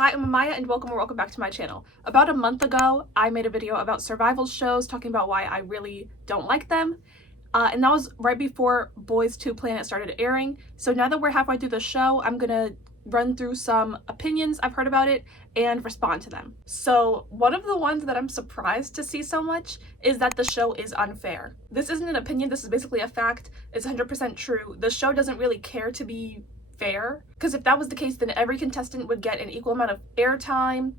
Hi, I'm Amaya and welcome back to my channel. About a month ago, I made a video about survival shows talking about why I really don't like them. And that was right before Boys 2 Planet started airing. So now that we're halfway through the show, I'm gonna run through some opinions I've heard about it and respond to them. So one of the ones that I'm surprised to see so much is that the show is unfair. This isn't an opinion, this is basically a fact. It's 100% true. The show doesn't really care to be fair, because if that was the case, then every contestant would get an equal amount of airtime.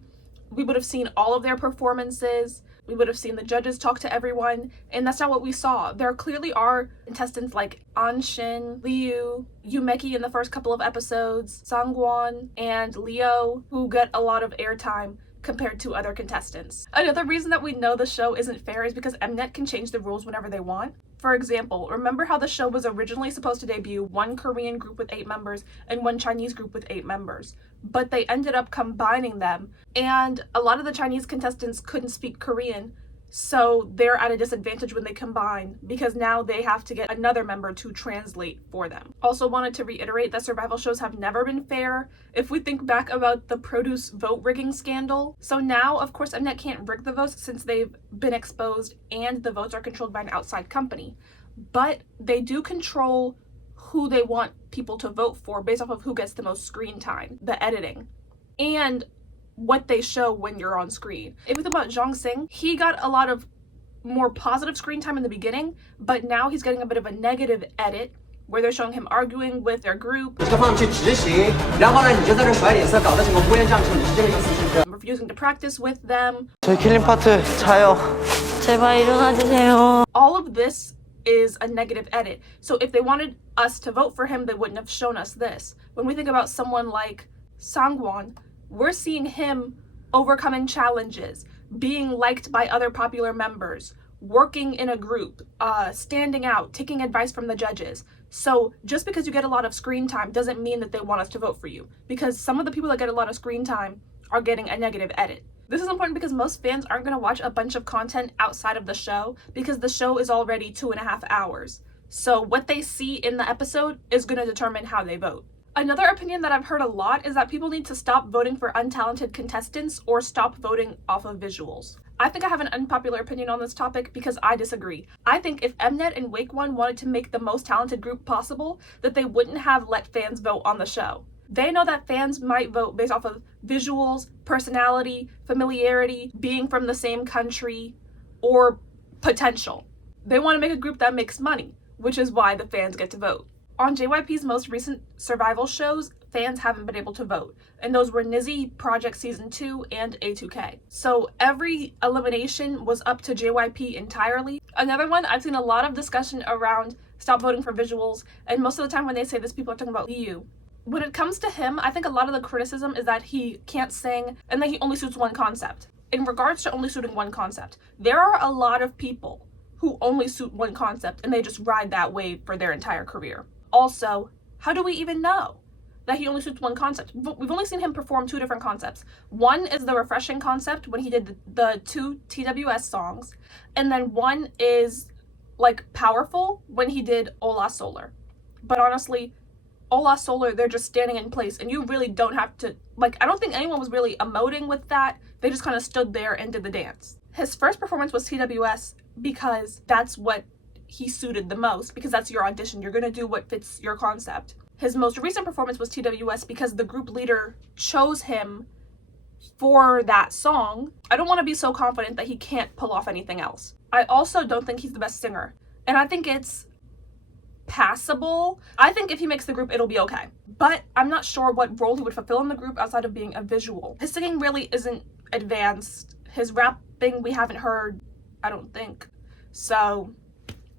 We would have seen all of their performances. We would have seen the judges talk to everyone, and that's not what we saw. There clearly are contestants like Anshin, Liu, Yumeki in the first couple of episodes, Sangwon, and Leo, who get a lot of airtime compared to other contestants. Another reason that we know the show isn't fair is because Mnet can change the rules whenever they want. For example, remember how the show was originally supposed to debut one Korean group with 8 members and one Chinese group with 8 members, but they ended up combining them, and a lot of the Chinese contestants couldn't speak Korean, so they're at a disadvantage when they combine because now they have to get another member to translate for them. Also wanted to reiterate that survival shows have never been fair. If we think back about the produce vote rigging scandal, so now of course Mnet can't rig the votes since they've been exposed and the votes are controlled by an outside company, but they do control who they want people to vote for based off of who gets the most screen time, the editing, and what they show when you're on screen. If we think about Jong Sing, he got a lot of more positive screen time in the beginning, but now he's getting a bit of a negative edit where they're showing him arguing with their group, refusing to practice with them. All of this is a negative edit. So if they wanted us to vote for him, they wouldn't have shown us this. When we think about someone like Sangwon, we're seeing him overcoming challenges, being liked by other popular members, working in a group, standing out, taking advice from the judges. So just because you get a lot of screen time doesn't mean that they want us to vote for you, because some of the people that get a lot of screen time are getting a negative edit. This is important because most fans aren't going to watch a bunch of content outside of the show because the show is already 2.5 hours. So what they see in the episode is going to determine how they vote. Another opinion that I've heard a lot is that people need to stop voting for untalented contestants or stop voting off of visuals. I think I have an unpopular opinion on this topic because I disagree. I think if Mnet and Wakeone wanted to make the most talented group possible, that they wouldn't have let fans vote on the show. They know that fans might vote based off of visuals, personality, familiarity, being from the same country, or potential. They want to make a group that makes money, which is why the fans get to vote. On JYP's most recent survival shows, fans haven't been able to vote, and those were Nizzy, Project Season 2, and A2K. So every elimination was up to JYP entirely. Another one, I've seen a lot of discussion around stop voting for visuals, and most of the time when they say this, people are talking about Liu. When it comes to him, I think a lot of the criticism is that he can't sing and that he only suits one concept. In regards to only suiting one concept, there are a lot of people who only suit one concept and they just ride that wave for their entire career. Also, how do we even know that he only suits one concept? We've only seen him perform 2 different concepts. One is the refreshing concept when he did the 2 TWS songs, and then one is like powerful when he did Hola Solar. But honestly, Hola Solar, they're just standing in place and you really don't have to, like, I don't think anyone was really emoting with that. They just kind of stood there and did the dance. His first performance was TWS because that's what he suited the most, because that's your audition. You're going to do what fits your concept. His most recent performance was TWS because the group leader chose him for that song. I don't want to be so confident that he can't pull off anything else. I also don't think he's the best singer, and I think it's passable. I think if he makes the group, it'll be okay, but I'm not sure what role he would fulfill in the group outside of being a visual. His singing really isn't advanced. His rapping we haven't heard, I don't think. So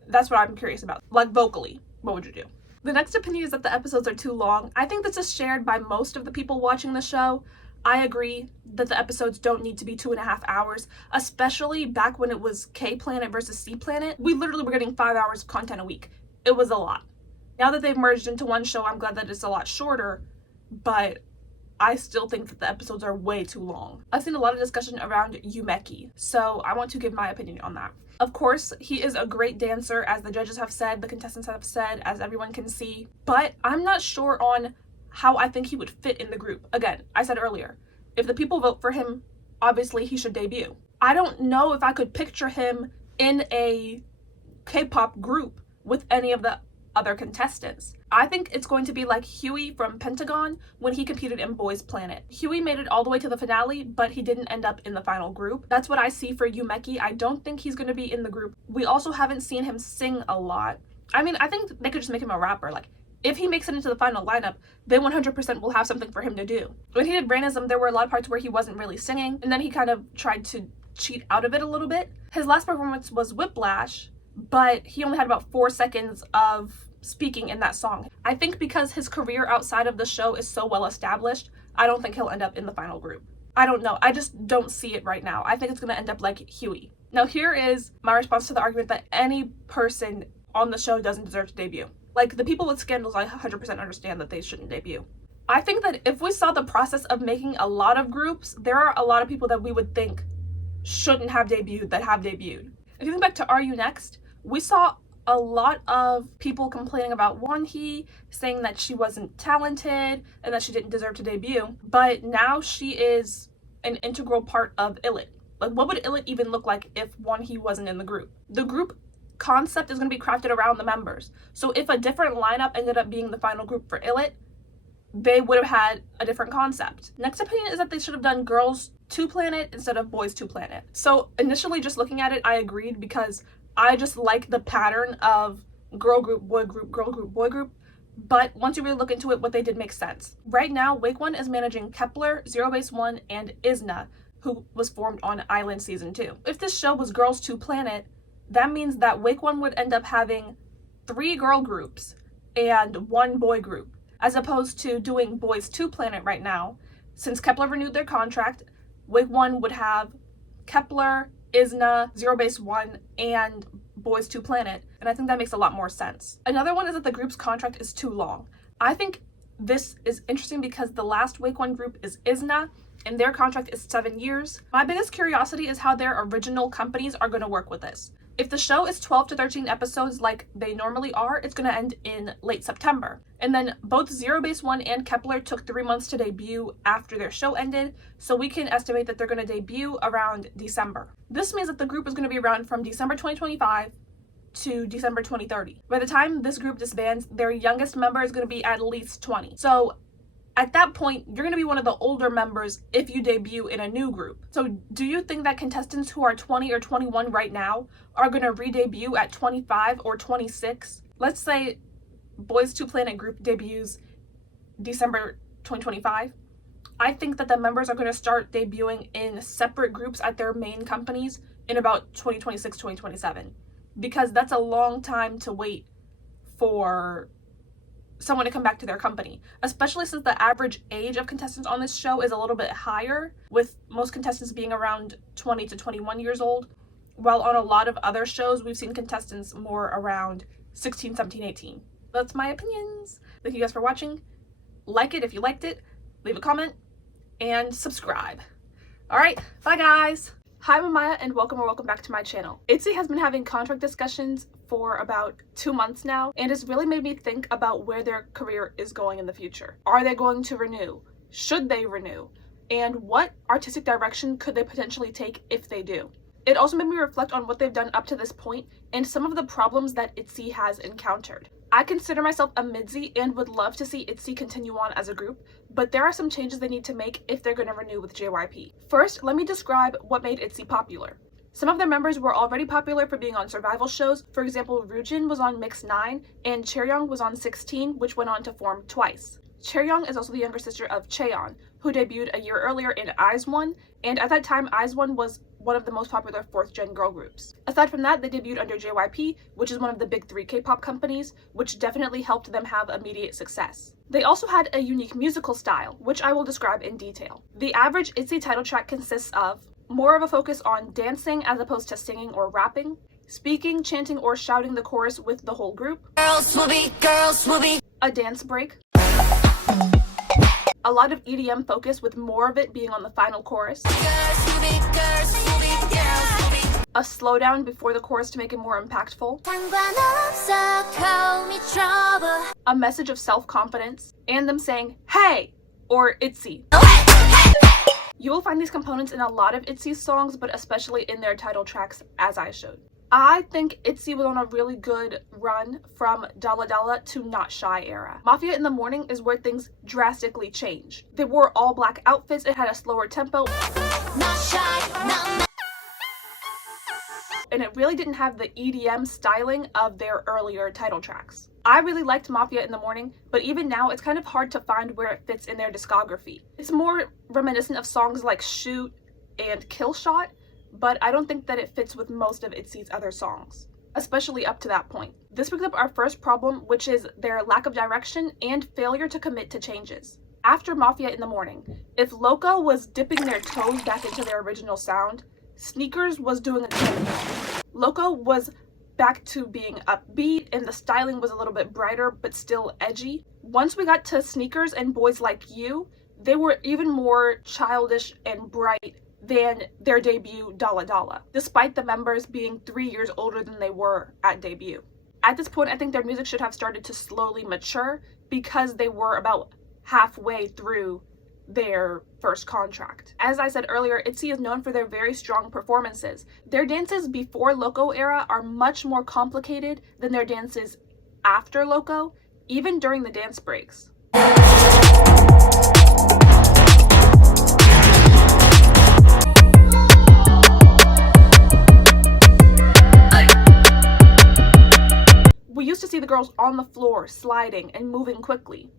that's what I'm curious about. Like, vocally, what would you do? The next opinion is that the episodes are too long. I think this is shared by most of the people watching the show. I agree that the episodes don't need to be 2.5 hours, especially back when it was K Planet versus C Planet. We literally were getting 5 hours of content a week. It was a lot. Now that they've merged into one show, I'm glad that it's a lot shorter, but I still think that the episodes are way too long. I've seen a lot of discussion around Yumeki, so I want to give my opinion on that. Of course, he is a great dancer, as the judges have said, the contestants have said, as everyone can see, but I'm not sure on how I think he would fit in the group. Again, I said earlier, If the people vote for him, obviously he should debut. I don't know if I could picture him in a K-pop group with any of the other contestants. I think it's going to be like Huey from Pentagon when he competed in Boys Planet. Huey made it all the way to the finale, but he didn't end up in the final group. That's what I see for Yumeki. I don't think he's going to be in the group. We also haven't seen him sing a lot. I mean, I think they could just make him a rapper. Like, if he makes it into the final lineup, they 100% will have something for him to do. When he did Brainism, there were a lot of parts where he wasn't really singing, and then he kind of tried to cheat out of it a little bit. His last performance was Whiplash, but he only had about 4 seconds of speaking in that song. I think because his career outside of the show is so well established, I don't think he'll end up in the final group. I don't know. I just don't see it right now. I think it's going to end up like Huey. Now, here is my response to the argument that any person on the show doesn't deserve to debut. Like, the people with scandals, I 100% understand that they shouldn't debut. I think that if we saw the process of making a lot of groups, there are a lot of people that we would think shouldn't have debuted that have debuted. If you think back to Are You Next, we saw a lot of people complaining about Wonhee, saying that she wasn't talented and that she didn't deserve to debut, but now she is an integral part of Illit. Like, what would Illit even look like if Wonhee wasn't in the group? The group concept is going to be crafted around the members. So if a different lineup ended up being the final group for Illit, they would have had a different concept. Next opinion is that they should have done Girls 2 Planet instead of Boys 2 Planet. So initially, just looking at it, I agreed because I just like the pattern of girl group, boy group, girl group, boy group. But once you really look into it, what they did makes sense. Right now, Wake One is managing Kepler, Zero Base One, and Isna, who was formed on Island Season 2. If this show was Girls 2 Planet, that means that Wake One would end up having 3 girl groups and 1 boy group, as opposed to doing Boys 2 Planet right now. Since Kepler renewed their contract, Wake One would have Kepler, Isna, Zero Base One, and Boys 2 Planet, and I think that makes a lot more sense. Another one is that the group's contract is too long. I think this is interesting because the last Wake One group is Isna, and their contract is 7 years. My biggest curiosity is how their original companies are going to work with this. If the show is 12 to 13 episodes like they normally are, it's going to end in late September. And then both Zero Base One and Kepler took 3 months to debut after their show ended, so we can estimate that they're going to debut around December. This means that the group is going to be around from December 2025 to December 2030. By the time this group disbands, their youngest member is going to be at least 20. So at that point, you're going to be one of the older members if you debut in a new group. So do you think that contestants who are 20 or 21 right now are going to re-debut at 25 or 26? Let's say Boys 2 Planet group debuts December 2025. I think that the members are going to start debuting in separate groups at their main companies in about 2026, 2027. Because that's a long time to wait for someone to come back to their company, especially since the average age of contestants on this show is a little bit higher, with most contestants being around 20 to 21 years old, while on a lot of other shows we've seen contestants more around 16, 17, 18. That's my opinions. Thank you guys for watching. Like it if you liked it, leave a comment, and subscribe. Alright, bye guys! Hi, I'm Maya, and welcome back to my channel. Itzy has been having contract discussions for about 2 months now, and it's really made me think about where their career is going in the future. Are they going to renew? Should they renew? And what artistic direction could they potentially take if they do? It also made me reflect on what they've done up to this point and some of the problems that Itzy has encountered. I consider myself a Midzy and would love to see Itzy continue on as a group, but there are some changes they need to make if they're going to renew with JYP. First, let me describe what made Itzy popular. Some of their members were already popular for being on survival shows. For example, Ryujin was on Mix 9 and Chaeryeong was on 16, which went on to form Twice. Chaeryeong is also the younger sister of Chaeyeon, who debuted a year earlier in IZ*ONE, and at that time IZ*ONE was one of the most popular 4th gen girl groups. Aside from that, they debuted under JYP, which is one of the big 3 K-pop companies, which definitely helped them have immediate success. They also had a unique musical style, which I will describe in detail. The average Itzy title track consists of more of a focus on dancing as opposed to singing or rapping, speaking, chanting, or shouting the chorus with the whole group, girls will be, a dance break, a lot of EDM focus with more of it being on the final chorus, a slowdown before the chorus to make it more impactful, a message of self-confidence, and them saying, "Hey!" or "Itzy." You will find these components in a lot of Itzy's songs, but especially in their title tracks, as I showed. I think Itzy was on a really good run from Dalla Dalla to Not Shy era. Mafia in the Morning is where things drastically changed. They wore all black outfits, it had a slower tempo, not shy, not and it really didn't have the EDM styling of their earlier title tracks. I really liked Mafia in the Morning, but even now it's kind of hard to find where it fits in their discography. It's more reminiscent of songs like Shoot and Kill Shot, but I don't think that it fits with most of Itzy's other songs, especially up to that point. This brings up our first problem, which is their lack of direction and failure to commit to changes. After Mafia in the Morning, if Loco was dipping their toes back into their original sound, Sneakers was doing a thing. Loco was back to being upbeat and the styling was a little bit brighter but still edgy. Once we got to Sneakers and Boys Like You, they were even more childish and bright than their debut Dalla Dalla, despite the members being 3 years older than they were at debut. At this point, I think their music should have started to slowly mature because they were about halfway through their first contract. As I said earlier, Itzy is known for their very strong performances. Their dances before Loco era are much more complicated than their dances after Loco, even during the dance breaks. We used to see the girls on the floor, sliding and moving quickly.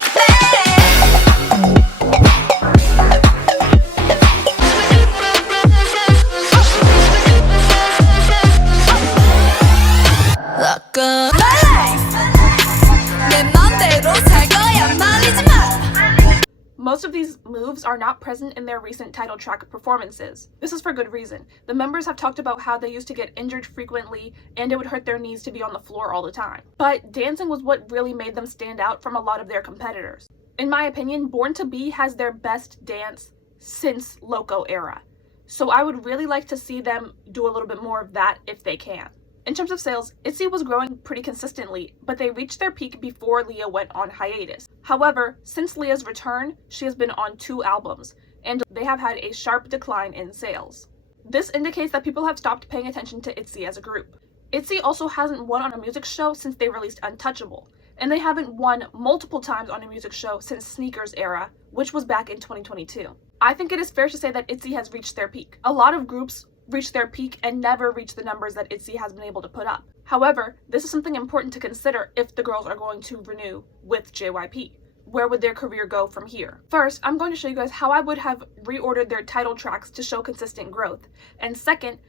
Most of these moves are not present in their recent title track performances. This is for good reason. The members have talked about how they used to get injured frequently and it would hurt their knees to be on the floor all the time. But dancing was what really made them stand out from a lot of their competitors. In my opinion, Born to Be has their best dance since Loco era. So I would really like to see them do a little bit more of that if they can. In terms of sales, Itzy was growing pretty consistently, but they reached their peak before Leah went on hiatus. However, since Leah's return, she has been on 2 albums, and they have had a sharp decline in sales. This indicates that people have stopped paying attention to Itzy as a group. Itzy also hasn't won on a music show since they released Untouchable, and they haven't won multiple times on a music show since Sneakers era, which was back in 2022. I think it is fair to say that Itzy has reached their peak. A lot of groups reach their peak and never reach the numbers that Itzy has been able to put up. However, this is something important to consider if the girls are going to renew with JYP. Where would their career go from here? First, I'm going to show you guys how I would have reordered their title tracks to show consistent growth. And second,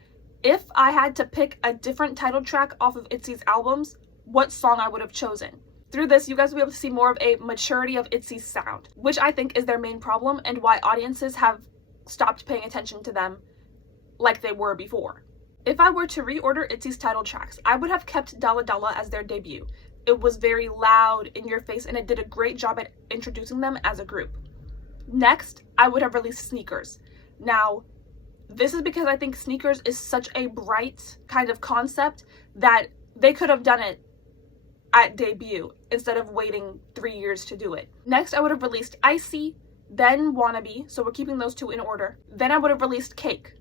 if I had to pick a different title track off of Itzy's albums, what song I would have chosen. Through this, you guys will be able to see more of a maturity of Itzy's sound, which I think is their main problem and why audiences have stopped paying attention to them like they were before. If I were to reorder Itzy's title tracks, I would have kept Dalla Dalla as their debut. It was very loud, in your face, and it did a great job at introducing them as a group. Next, I would have released Sneakers. Now, this is because I think Sneakers is such a bright kind of concept that they could have done it at debut instead of waiting 3 years to do it. Next, I would have released Icy, then Wannabe, so we're keeping those 2 in order. Then I would have released Cake.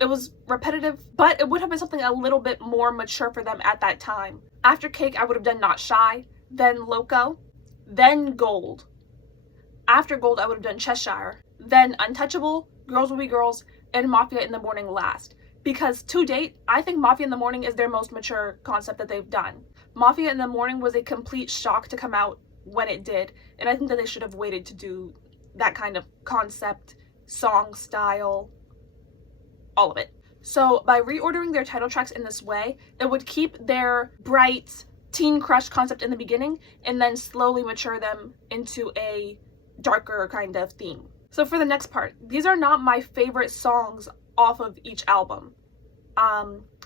It was repetitive, but it would have been something a little bit more mature for them at that time. After Cake, I would have done Not Shy, then Loco, then Gold. After Gold, I would have done Cheshire, then Untouchable, Girls Will Be Girls, and Mafia in the Morning last. Because to date, I think Mafia in the Morning is their most mature concept that they've done. Mafia in the Morning was a complete shock to come out when it did, and I think that they should have waited to do that kind of concept, song style, all of it. So by reordering their title tracks in this way, it would keep their bright teen crush concept in the beginning and then slowly mature them into a darker kind of theme. So for the next part, these are not my favorite songs off of each album.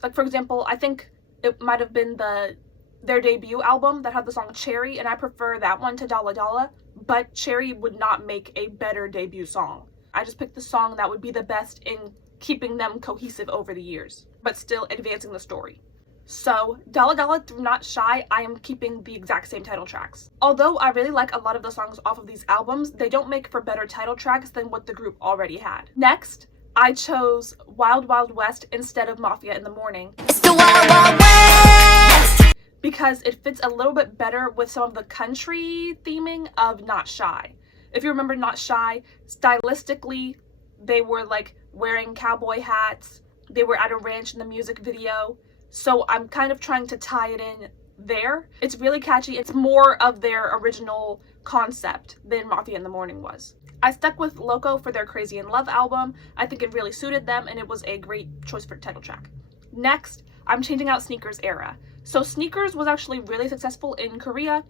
Like for example, I think it might have been their debut album that had the song Cherry, and I prefer that one to Dalla Dalla, but Cherry would not make a better debut song. I just picked the song that would be the best in keeping them cohesive over the years, but still advancing the story. So Dalla Dalla through Not Shy, I am keeping the exact same title tracks. Although I really like a lot of the songs off of these albums, they don't make for better title tracks than what the group already had. Next, I chose Wild Wild West instead of Mafia in the Morning. It's the Wild Wild West! Because it fits a little bit better with some of the country theming of Not Shy. If you remember Not Shy, stylistically, they were like wearing cowboy hats. They were at a ranch in the music video. So I'm kind of trying to tie it in there. It's really catchy. It's more of their original concept than Mafia in the Morning was. I stuck with Loco for their Crazy in Love album. I think it really suited them and it was a great choice for title track. Next, I'm changing out Sneakers Era. So Sneakers was actually really successful in Korea,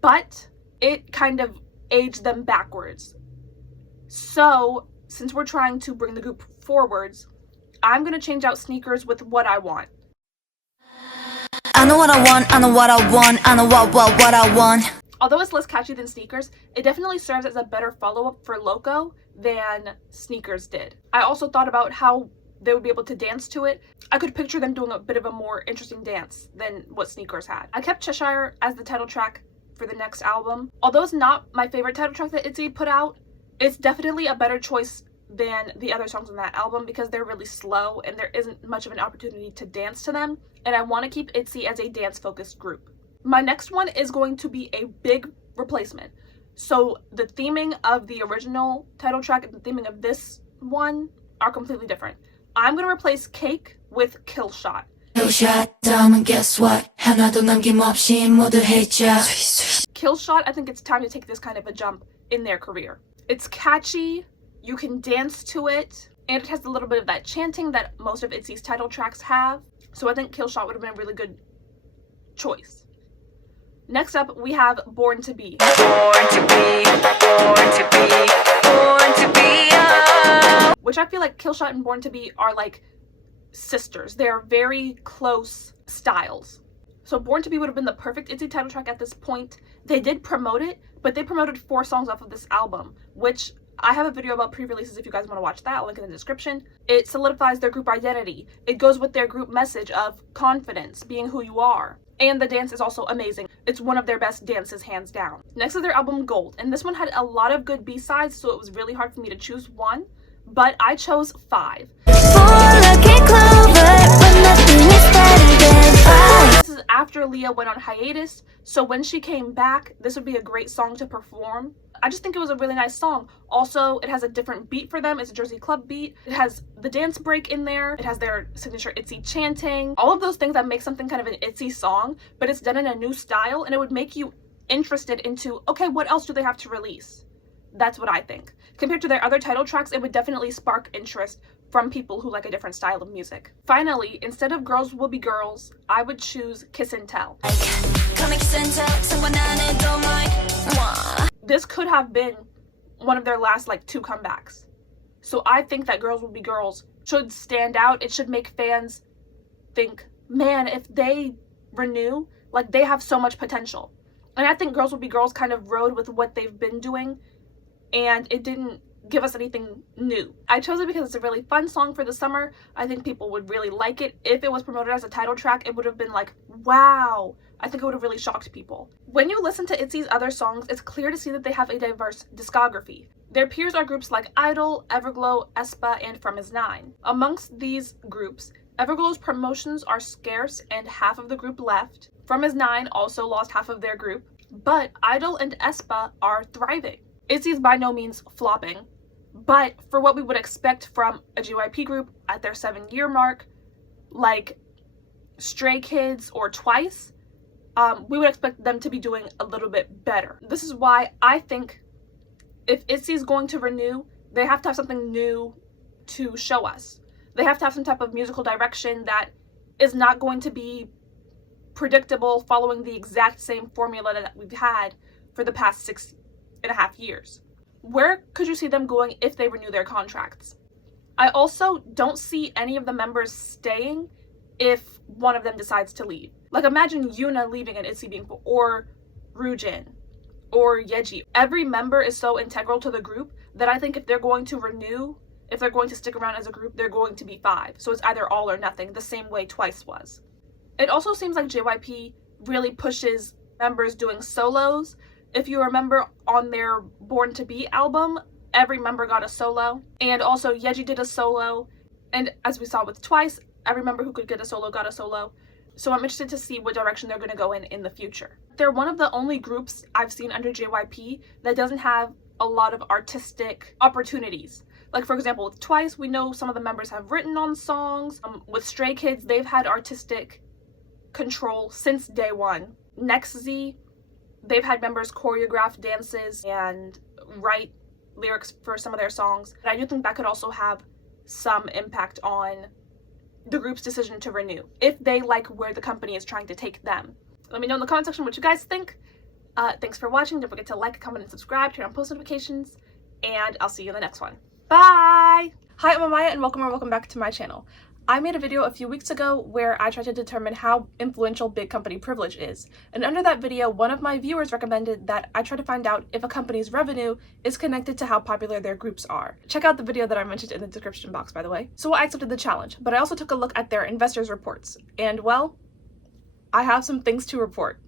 but it kind of aged them backwards. So since we're trying to bring the group forwards, I'm going to change out Sneakers with What I Want. I know what I want, I know what I want, I know what I want. Although it's less catchy than Sneakers, it definitely serves as a better follow-up for Loco than Sneakers did. I also thought about how they would be able to dance to it. I could picture them doing a bit of a more interesting dance than what Sneakers had. I kept Cheshire as the title track for the next album. Although it's not my favorite title track that Itzy put out, it's definitely a better choice than the other songs on that album because they're really slow and there isn't much of an opportunity to dance to them, and I want to keep Itzy as a dance-focused group. My next one is going to be a big replacement. So the theming of the original title track and the theming of this one are completely different. I'm going to replace Cake with Kill Shot. Kill Shot, guess what? Kill Shot, I think it's time to take this kind of a jump in their career. It's catchy, you can dance to it, and it has a little bit of that chanting that most of Itzy's title tracks have. So I think Kill Shot would have been a really good choice. Next up, we have Born to Be. Born to be, born to be, born to be, oh. Which I feel like Kill Shot and Born to Be are like sisters. They're very close styles. So Born to Be would have been the perfect Itzy title track at this point. They did promote it, but they promoted 4 songs off of this album, which I have a video about pre-releases if you guys want to watch that. I'll link it in the description. It solidifies their group identity. It goes with their group message of confidence, being who you are. And the dance is also amazing. It's one of their best dances, hands down. Next is their album Gold, and this one had a lot of good B-sides, so it was really hard for me to choose one, but I chose 5. This is after Leah went on hiatus, so when she came back, this would be a great song to perform. I just think it was a really nice song. Also, it has a different beat for them. It's a Jersey club beat. It has the dance break in there. It has their signature Itzy chanting. All of those things that make something kind of an Itzy song, but it's done in a new style, and it would make you interested into, okay, what else do they have to release? That's what I think. Compared to their other title tracks, it would definitely spark interest from people who like a different style of music. Finally, instead of Girls Will Be Girls, I would choose Kiss and Tell. This could have been one of their last 2 comebacks. So I think that Girls Will Be Girls should stand out. It should make fans think, man, if they renew, they have so much potential. And I think Girls Will Be Girls kind of rode with what they've been doing, and it didn't give us anything new. I chose it because it's a really fun song for the summer. I think people would really like it. If it was promoted as a title track, it would have been like, wow. I think it would have really shocked people. When you listen to Itzy's other songs, it's clear to see that they have a diverse discography. Their peers are groups like Idol, Everglow, aespa, and From Is 9. Amongst these groups, Everglow's promotions are scarce and half of the group left. From Is 9 also lost half of their group, but Idol and aespa are thriving. Itzy's by no means flopping, but for what we would expect from a JYP group at their 7-year mark, like Stray Kids or Twice, we would expect them to be doing a little bit better. This is why I think if Itzy's going to renew, they have to have something new to show us. They have to have some type of musical direction that is not going to be predictable, following the exact same formula that we've had for the past 6.5 years. Where could you see them going if they renew their contracts? I also don't see any of the members staying if one of them decides to leave. Imagine Yuna leaving and Itzy being full, or Ryujin, or Yeji. Every member is so integral to the group that I think if they're going to renew, if they're going to stick around as a group, they're going to be 5. So it's either all or nothing, the same way Twice was. It also seems like JYP really pushes members doing solos. If you remember on their Born to Be album, every member got a solo. And also Yeji did a solo. And as we saw with Twice, every member who could get a solo got a solo. So I'm interested to see what direction they're going to go in the future. They're one of the only groups I've seen under JYP that doesn't have a lot of artistic opportunities. Like, for example, with Twice, we know some of the members have written on songs. With Stray Kids, they've had artistic control since day one. NextZ, they've had members choreograph dances and write lyrics for some of their songs. And I do think that could also have some impact on the group's decision to renew, if they like where the company is trying to take them. Let me know in the comment section what you guys think. Thanks for watching. Don't forget to like, comment, and subscribe, turn on post notifications, and I'll see you in the next one. Bye! Hi, I'm Amaya, and welcome back to my channel. I made a video a few weeks ago where I tried to determine how influential big company privilege is, and under that video, one of my viewers recommended that I try to find out if a company's revenue is connected to how popular their groups are. Check out the video that I mentioned in the description box, by the way. So I accepted the challenge, but I also took a look at their investors' reports, and well, I have some things to report.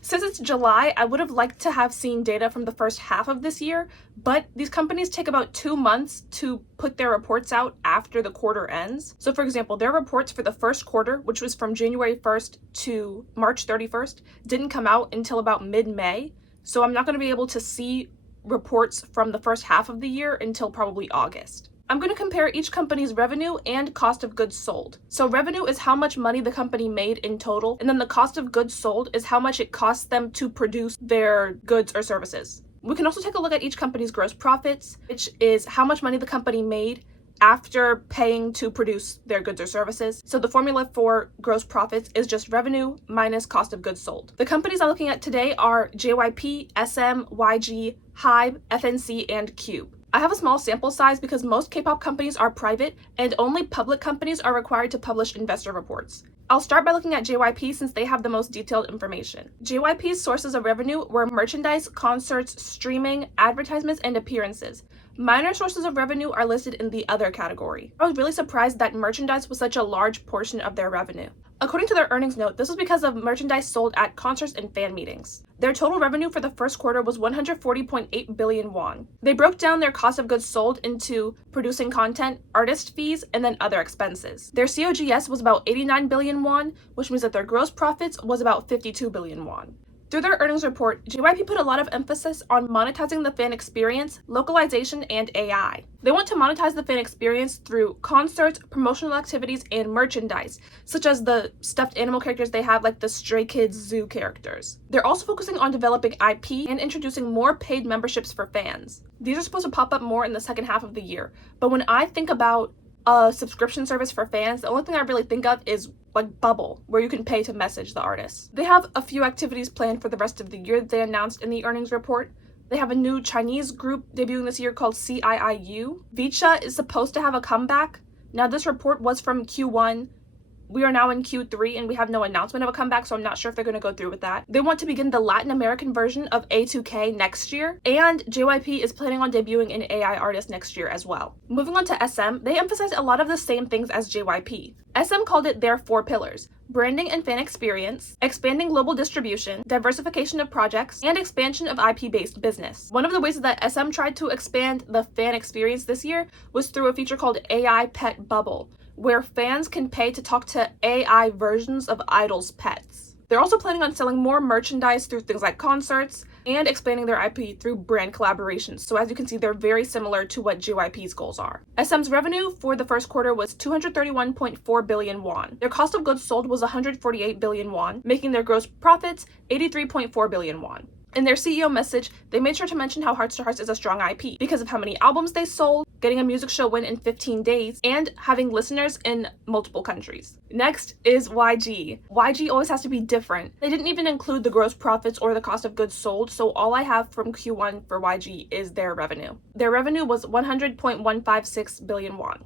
Since it's July, I would have liked to have seen data from the first half of this year, but these companies take about 2 months to put their reports out after the quarter ends. So for example, their reports for the first quarter, which was from January 1st to March 31st, didn't come out until about mid-May. So I'm not going to be able to see reports from the first half of the year until probably August. I'm going to compare each company's revenue and cost of goods sold. So revenue is how much money the company made in total, and then the cost of goods sold is how much it costs them to produce their goods or services. We can also take a look at each company's gross profits, which is how much money the company made after paying to produce their goods or services. So the formula for gross profits is just revenue minus cost of goods sold. The companies I'm looking at today are JYP, SM, YG, HYBE, FNC, and Cube. I have a small sample size because most K-pop companies are private and only public companies are required to publish investor reports. I'll start by looking at JYP since they have the most detailed information. JYP's sources of revenue were merchandise, concerts, streaming, advertisements, and appearances. Minor sources of revenue are listed in the other category. I was really surprised that merchandise was such a large portion of their revenue. According to their earnings note, this was because of merchandise sold at concerts and fan meetings. Their total revenue for the first quarter was 140.8 billion won. They broke down their cost of goods sold into producing content, artist fees, and then other expenses. Their COGS was about 89 billion won, which means that their gross profits was about 52 billion won. Through their earnings report, JYP put a lot of emphasis on monetizing the fan experience, localization, and AI. They want to monetize the fan experience through concerts, promotional activities, and merchandise, such as the stuffed animal characters they have, like the Stray Kids zoo characters. They're also focusing on developing IP and introducing more paid memberships for fans. These are supposed to pop up more in the second half of the year, but when I think about a subscription service for fans, the only thing I really think of is like Bubble, where you can pay to message the artists. They have a few activities planned for the rest of the year that they announced in the earnings report. They have a new Chinese group debuting this year called CIIU. Vicha is supposed to have a comeback. Now this report was from Q1. We are now in Q3 and we have no announcement of a comeback, so I'm not sure if they're going to go through with that. They want to begin the Latin American version of A2K next year, and JYP is planning on debuting an AI artist next year as well. Moving on to SM, they emphasize a lot of the same things as JYP. SM called it their 4 pillars: branding and fan experience, expanding global distribution, diversification of projects, and expansion of IP-based business. One of the ways that SM tried to expand the fan experience this year was through a feature called AI Pet Bubble, where fans can pay to talk to AI versions of idols' pets. They're also planning on selling more merchandise through things like concerts and expanding their IP through brand collaborations. So as you can see, they're very similar to what JYP's goals are. SM's revenue for the first quarter was 231.4 billion won. Their cost of goods sold was 148 billion won, making their gross profits 83.4 billion won. In their CEO message, they made sure to mention how Hearts to Hearts is a strong IP because of how many albums they sold, getting a music show win in 15 days, and having listeners in multiple countries. Next is YG. YG always has to be different. They didn't even include the gross profits or the cost of goods sold, so all I have from Q1 for YG is their revenue. Their revenue was 100.156 billion won.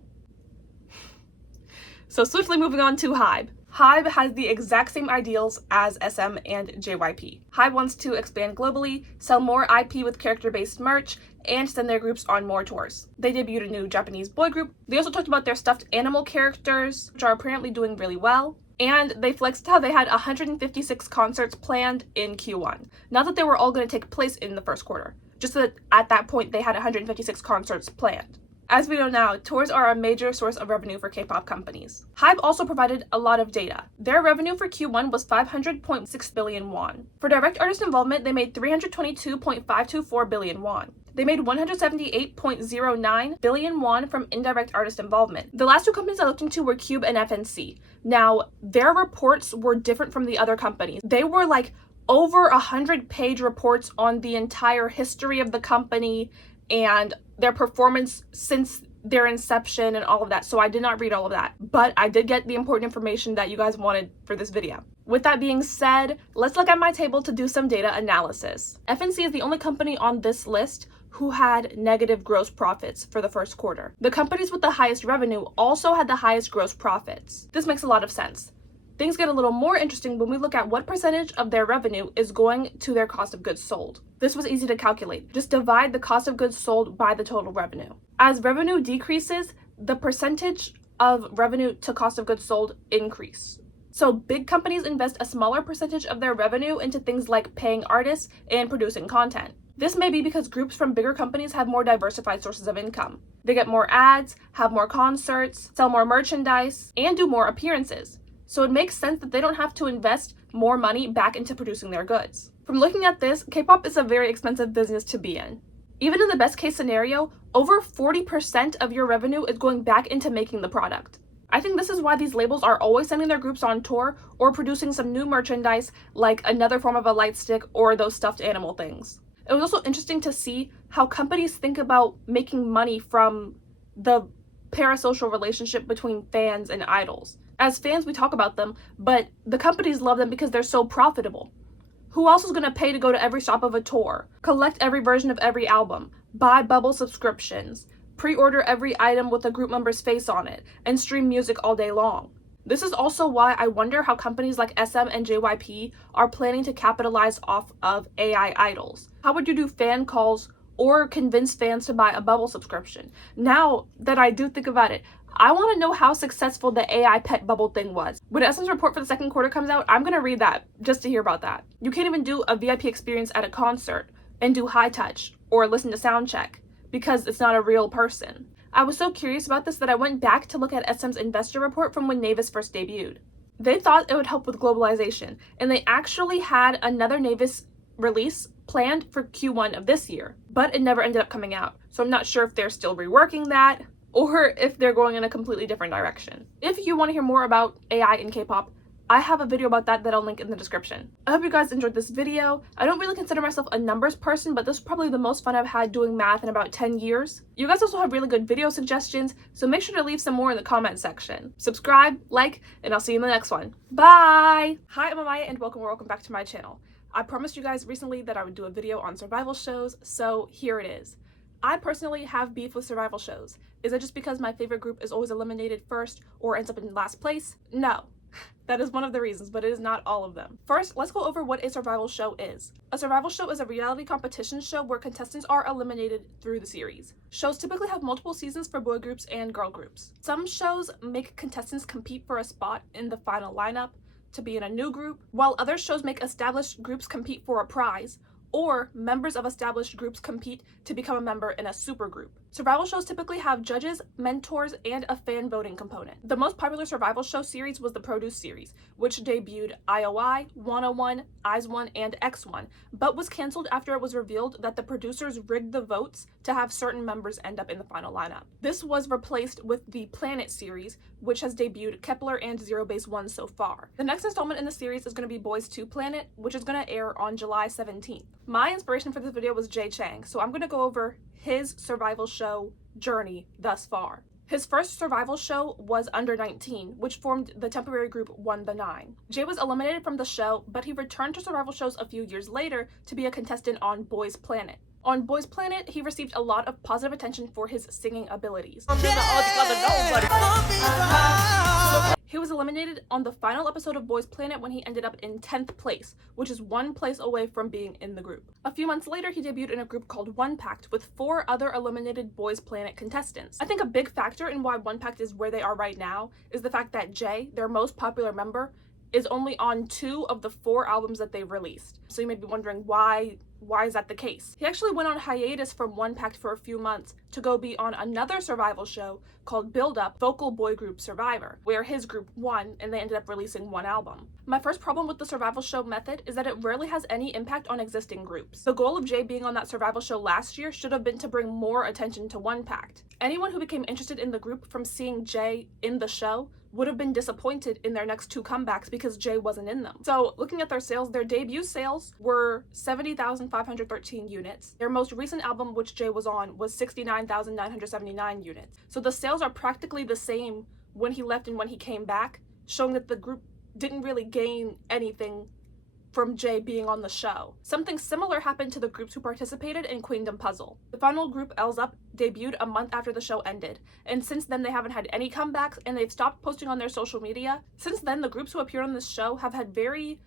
So swiftly moving on to HYBE. HYBE has the exact same ideals as SM and JYP. HYBE wants to expand globally, sell more IP with character-based merch, and send their groups on more tours. They debuted a new Japanese boy group. They also talked about their stuffed animal characters, which are apparently doing really well. And they flexed how they had 156 concerts planned in Q1. Not that they were all going to take place in the first quarter, just that at that point they had 156 concerts planned. As we know now, tours are a major source of revenue for K-pop companies. HYBE also provided a lot of data. Their revenue for Q1 was 500.6 billion won. For direct artist involvement, they made 322.524 billion won. They made 178.09 billion won from indirect artist involvement. The last two companies I looked into were Cube and FNC. Now, their reports were different from the other companies. They were like over 100-page reports on the entire history of the company and their performance since their inception and all of that. So I did not read all of that, but I did get the important information that you guys wanted for this video. With that being said, let's look at my table to do some data analysis. FNC is the only company on this list who had negative gross profits for the first quarter. The companies with the highest revenue also had the highest gross profits. This makes a lot of sense. Things get a little more interesting when we look at what percentage of their revenue is going to their cost of goods sold. This was easy to calculate. Just divide the cost of goods sold by the total revenue. As revenue decreases, the percentage of revenue to cost of goods sold increase. So big companies invest a smaller percentage of their revenue into things like paying artists and producing content. This may be because groups from bigger companies have more diversified sources of income. They get more ads, have more concerts, sell more merchandise, and do more appearances. So it makes sense that they don't have to invest more money back into producing their goods. From looking at this, K-pop is a very expensive business to be in. Even in the best case scenario, over 40% of your revenue is going back into making the product. I think this is why these labels are always sending their groups on tour or producing some new merchandise like another form of a light stick or those stuffed animal things. It was also interesting to see how companies think about making money from the parasocial relationship between fans and idols. As fans, we talk about them, but the companies love them because they're so profitable. Who else is going to pay to go to every stop of a tour, collect every version of every album, buy bubble subscriptions, pre-order every item with a group member's face on it, and stream music all day long? This is also why I wonder how companies like SM and JYP are planning to capitalize off of AI idols. How would you do fan calls or convince fans to buy a bubble subscription? Now that I do think about it, I want to know how successful the AI pet bubble thing was. When SM's report for the second quarter comes out, I'm going to read that just to hear about that. You can't even do a VIP experience at a concert and do high touch or listen to sound check because it's not a real person. I was so curious about this that I went back to look at SM's investor report from when Navis first debuted. They thought it would help with globalization, and they actually had another Navis release planned for Q1 of this year, but it never ended up coming out. So I'm not sure if they're still reworking that or if they're going in a completely different direction. If you want to hear more about AI in K-pop, I have a video about that I'll link in the description. I hope you guys enjoyed this video. I don't really consider myself a numbers person, but this is probably the most fun I've had doing math in about 10 years. You guys also have really good video suggestions, so make sure to leave some more in the comment section. Subscribe, like, and I'll see you in the next one. Bye! Hi, I'm Amaya, and welcome back to my channel. I promised you guys recently that I would do a video on survival shows, so here it is. I personally have beef with survival shows. Is it just because my favorite group is always eliminated first or ends up in last place? No. That is one of the reasons, but it is not all of them. First, let's go over what a survival show is. A survival show is a reality competition show where contestants are eliminated through the series. Shows typically have multiple seasons for boy groups and girl groups. Some shows make contestants compete for a spot in the final lineup to be in a new group, while other shows make established groups compete for a prize, or members of established groups compete to become a member in a supergroup. Survival shows typically have judges, mentors, and a fan voting component. The most popular survival show series was the Produce series, which debuted IOI, 101, IZ*ONE, and X*ONE, but was canceled after it was revealed that the producers rigged the votes to have certain members end up in the final lineup. This was replaced with the Planet series, which has debuted Kepler and Zero Base 1 so far. The next installment in the series is going to be Boys 2 Planet, which is going to air on July 17th. My inspiration for this video was Jay Chang, so I'm going to go over his survival show journey thus far. His first survival show was Under 19, which formed the temporary group One the Nine. Jay was eliminated from the show, but he returned to survival shows a few years later to be a contestant on Boys Planet. On Boys Planet, he received a lot of positive attention for his singing abilities. He was eliminated on the final episode of Boys Planet when he ended up in 10th place, which is 1 place away from being in the group. A few months later, he debuted in a group called One Pact with 4 other eliminated Boys Planet contestants. I think a big factor in why One Pact is where they are right now is the fact that Jay, their most popular member, is only on 2 of the 4 albums that they've released. So you may be wondering why is that the case? He actually went on hiatus from One Pact for a few months to go be on another survival show called Build Up Vocal Boy Group Survivor, where his group won and they ended up releasing 1 album. My first problem with the survival show method is that it rarely has any impact on existing groups. The goal of Jay being on that survival show last year should have been to bring more attention to One Pact. Anyone who became interested in the group from seeing Jay in the show would have been disappointed in their next 2 comebacks because Jay wasn't in them. So looking at their sales, their debut sales were 70,513 units. Their most recent album, which Jay was on, was 69,979 units. So the sales are practically the same when he left and when he came back, showing that the group didn't really gain anything from Jay being on the show. Something similar happened to the groups who participated in Queendom Puzzle. The final group, L's Up, debuted a month after the show ended, and since then they haven't had any comebacks and they've stopped posting on their social media. Since then, the groups who appeared on this show have had very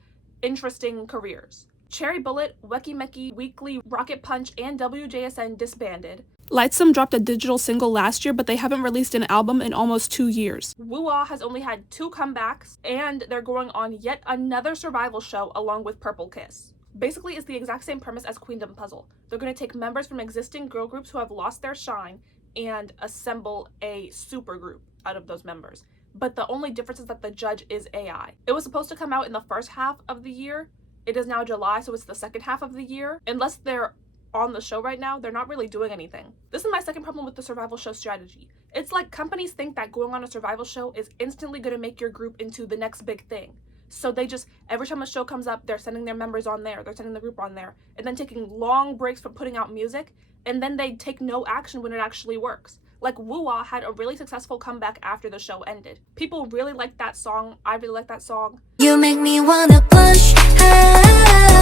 interesting careers. Cherry Bullet, Weki Meki, Weekly, Rocket Punch, and WJSN disbanded. Lightsome dropped a digital single last year, but they haven't released an album in almost 2 years. Woo-Ah has only had 2 comebacks, and they're going on yet another survival show along with Purple Kiss. Basically, it's the exact same premise as Queendom Puzzle. They're going to take members from existing girl groups who have lost their shine and assemble a super group out of those members. But the only difference is that the judge is AI. It was supposed to come out in the first half of the year. It is now July, so it's the second half of the year. Unless they're on the show right now, they're not really doing anything. This is my second problem with the survival show strategy. It's like companies think that going on a survival show is instantly going to make your group into the next big thing. So they just, every time a show comes up, they're sending their members on there, they're sending the group on there, and then taking long breaks from putting out music, and then they take no action when it actually works. Like Woo-Ah had a really successful comeback after the show ended. People really liked that song. I really like that song. You make me wanna blush,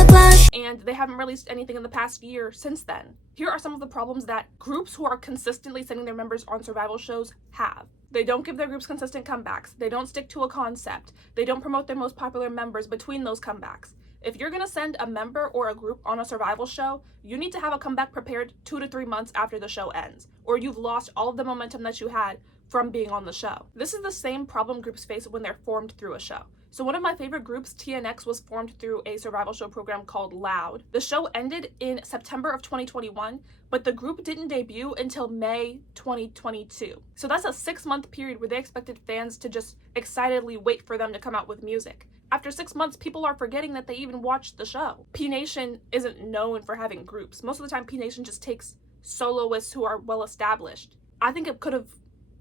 blush. And they haven't released anything in the past year since then. Here are some of the problems that groups who are consistently sending their members on survival shows have. They don't give their groups consistent comebacks. They don't stick to a concept. They don't promote their most popular members between those comebacks. If you're going to send a member or a group on a survival show, you need to have a comeback prepared 2 to 3 months after the show ends, or you've lost all of the momentum that you had from being on the show. This is the same problem groups face when they're formed through a show. So one of my favorite groups, TNX, was formed through a survival show program called Loud. The show ended in September of 2021, but the group didn't debut until May 2022. So that's a 6-month period where they expected fans to just excitedly wait for them to come out with music. After 6 months, people are forgetting that they even watched the show. P Nation isn't known for having groups. Most of the time, P Nation just takes soloists who are well established. I think it could have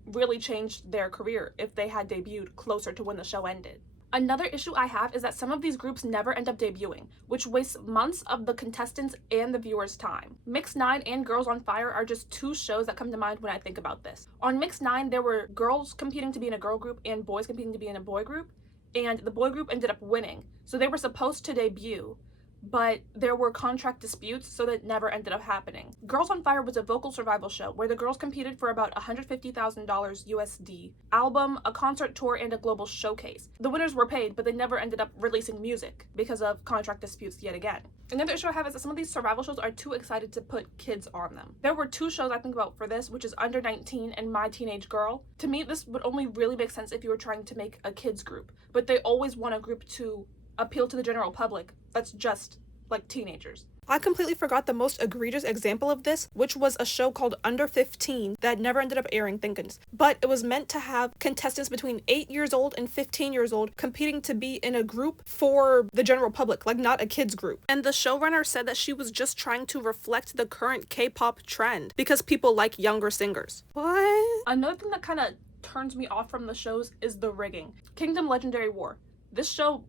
really changed their career if they had debuted closer to when the show ended. Another issue I have is that some of these groups never end up debuting, which wastes months of the contestants' and the viewers' time. Mix 9 and Girls on Fire are just 2 shows that come to mind when I think about this. On Mix 9, there were girls competing to be in a girl group and boys competing to be in a boy group, and the boy group ended up winning. So they were supposed to debut, but there were contract disputes, so that never ended up happening. Girls on Fire was a vocal survival show where the girls competed for about $150,000 USD, album, a concert tour, and a global showcase. The winners were paid, but they never ended up releasing music because of contract disputes yet again. Another issue I have is that some of these survival shows are too excited to put kids on them. There were 2 shows I think about for this, which is Under 19 and My Teenage Girl. To me, this would only really make sense if you were trying to make a kids group, but they always want a group to appeal to the general public that's just like teenagers. I completely forgot the most egregious example of this, which was a show called Under 15 that never ended up airing, thank goodness. But it was meant to have contestants between 8 years old and 15 years old competing to be in a group for the general public, like not a kids group. And the showrunner said that she was just trying to reflect the current K-pop trend because people like younger singers. What? Another thing that kind of turns me off from the shows is the rigging. Kingdom Legendary War. This show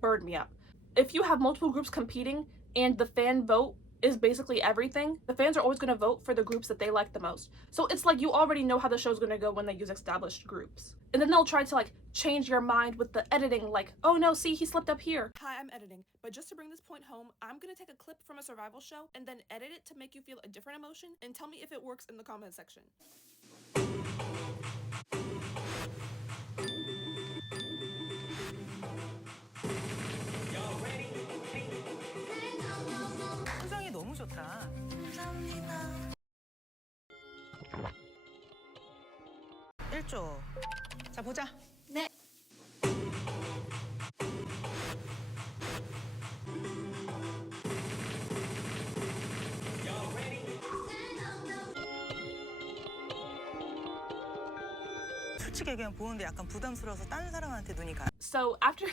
burned me up. If you have multiple groups competing and the fan vote is basically everything, the fans are always going to vote for the groups that they like the most. So it's like you already know how the show's going to go when they use established groups. And then they'll try to like change your mind with the editing, like, oh no, see, he slipped up here. Hi, I'm editing. But just to bring this point home, I'm going to take a clip from a survival show and then edit it to make you feel a different emotion, and tell me if it works in the comment section. 좋다. 감사합니다. 1조. 자, 보자. 네. 솔직히 그냥 보는데 약간 부담스러워서 다른 사람한테 눈이 가. So after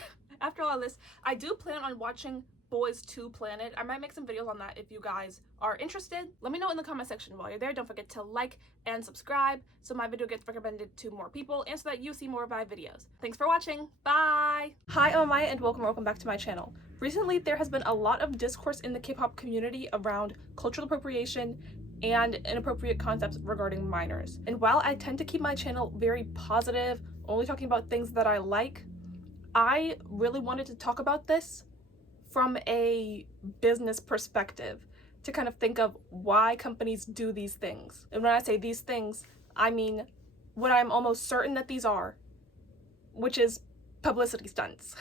all this, I do plan on watching Boys to Planet. I might make some videos on that if you guys are interested. Let me know in the comment section while you're there. Don't forget to like and subscribe so my video gets recommended to more people and so that you see more of my videos. Thanks for watching. Bye! Hi, I'm Maya and welcome back to my channel. Recently, there has been a lot of discourse in the K-pop community around cultural appropriation and inappropriate concepts regarding minors. And while I tend to keep my channel very positive, only talking about things that I like, I really wanted to talk about this from a business perspective to kind of think of why companies do these things. And when I say these things, I mean what I'm almost certain that these are, which is publicity stunts.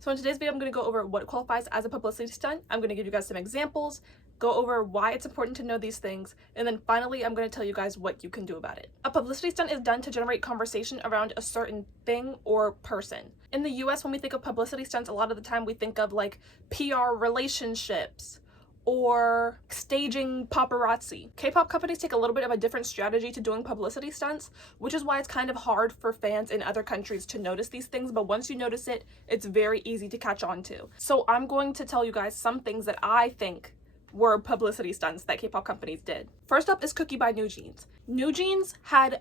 So in today's video, I'm going to go over what qualifies as a publicity stunt. I'm going to give you guys some examples, go over why it's important to know these things, and then finally I'm going to tell you guys what you can do about it. A publicity stunt is done to generate conversation around a certain thing or person. In the US, when we think of publicity stunts, a lot of the time we think of like PR relationships or staging paparazzi. K-pop companies take a little bit of a different strategy to doing publicity stunts, which is why it's kind of hard for fans in other countries to notice these things, but once you notice it, it's very easy to catch on to. So I'm going to tell you guys some things that I think were publicity stunts that K-pop companies did. First up is Cookie by NewJeans. NewJeans had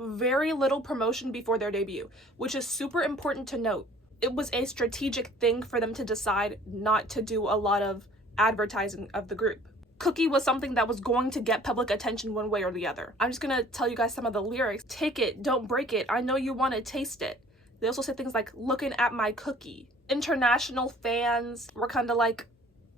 very little promotion before their debut, which is super important to note. It was a strategic thing for them to decide not to do a lot of advertising of the group. Cookie was something that was going to get public attention one way or the other. I'm just gonna tell you guys some of the lyrics. Take it, don't break it, I know you want to taste it. They also say things like, looking at my cookie. International fans were kind of like,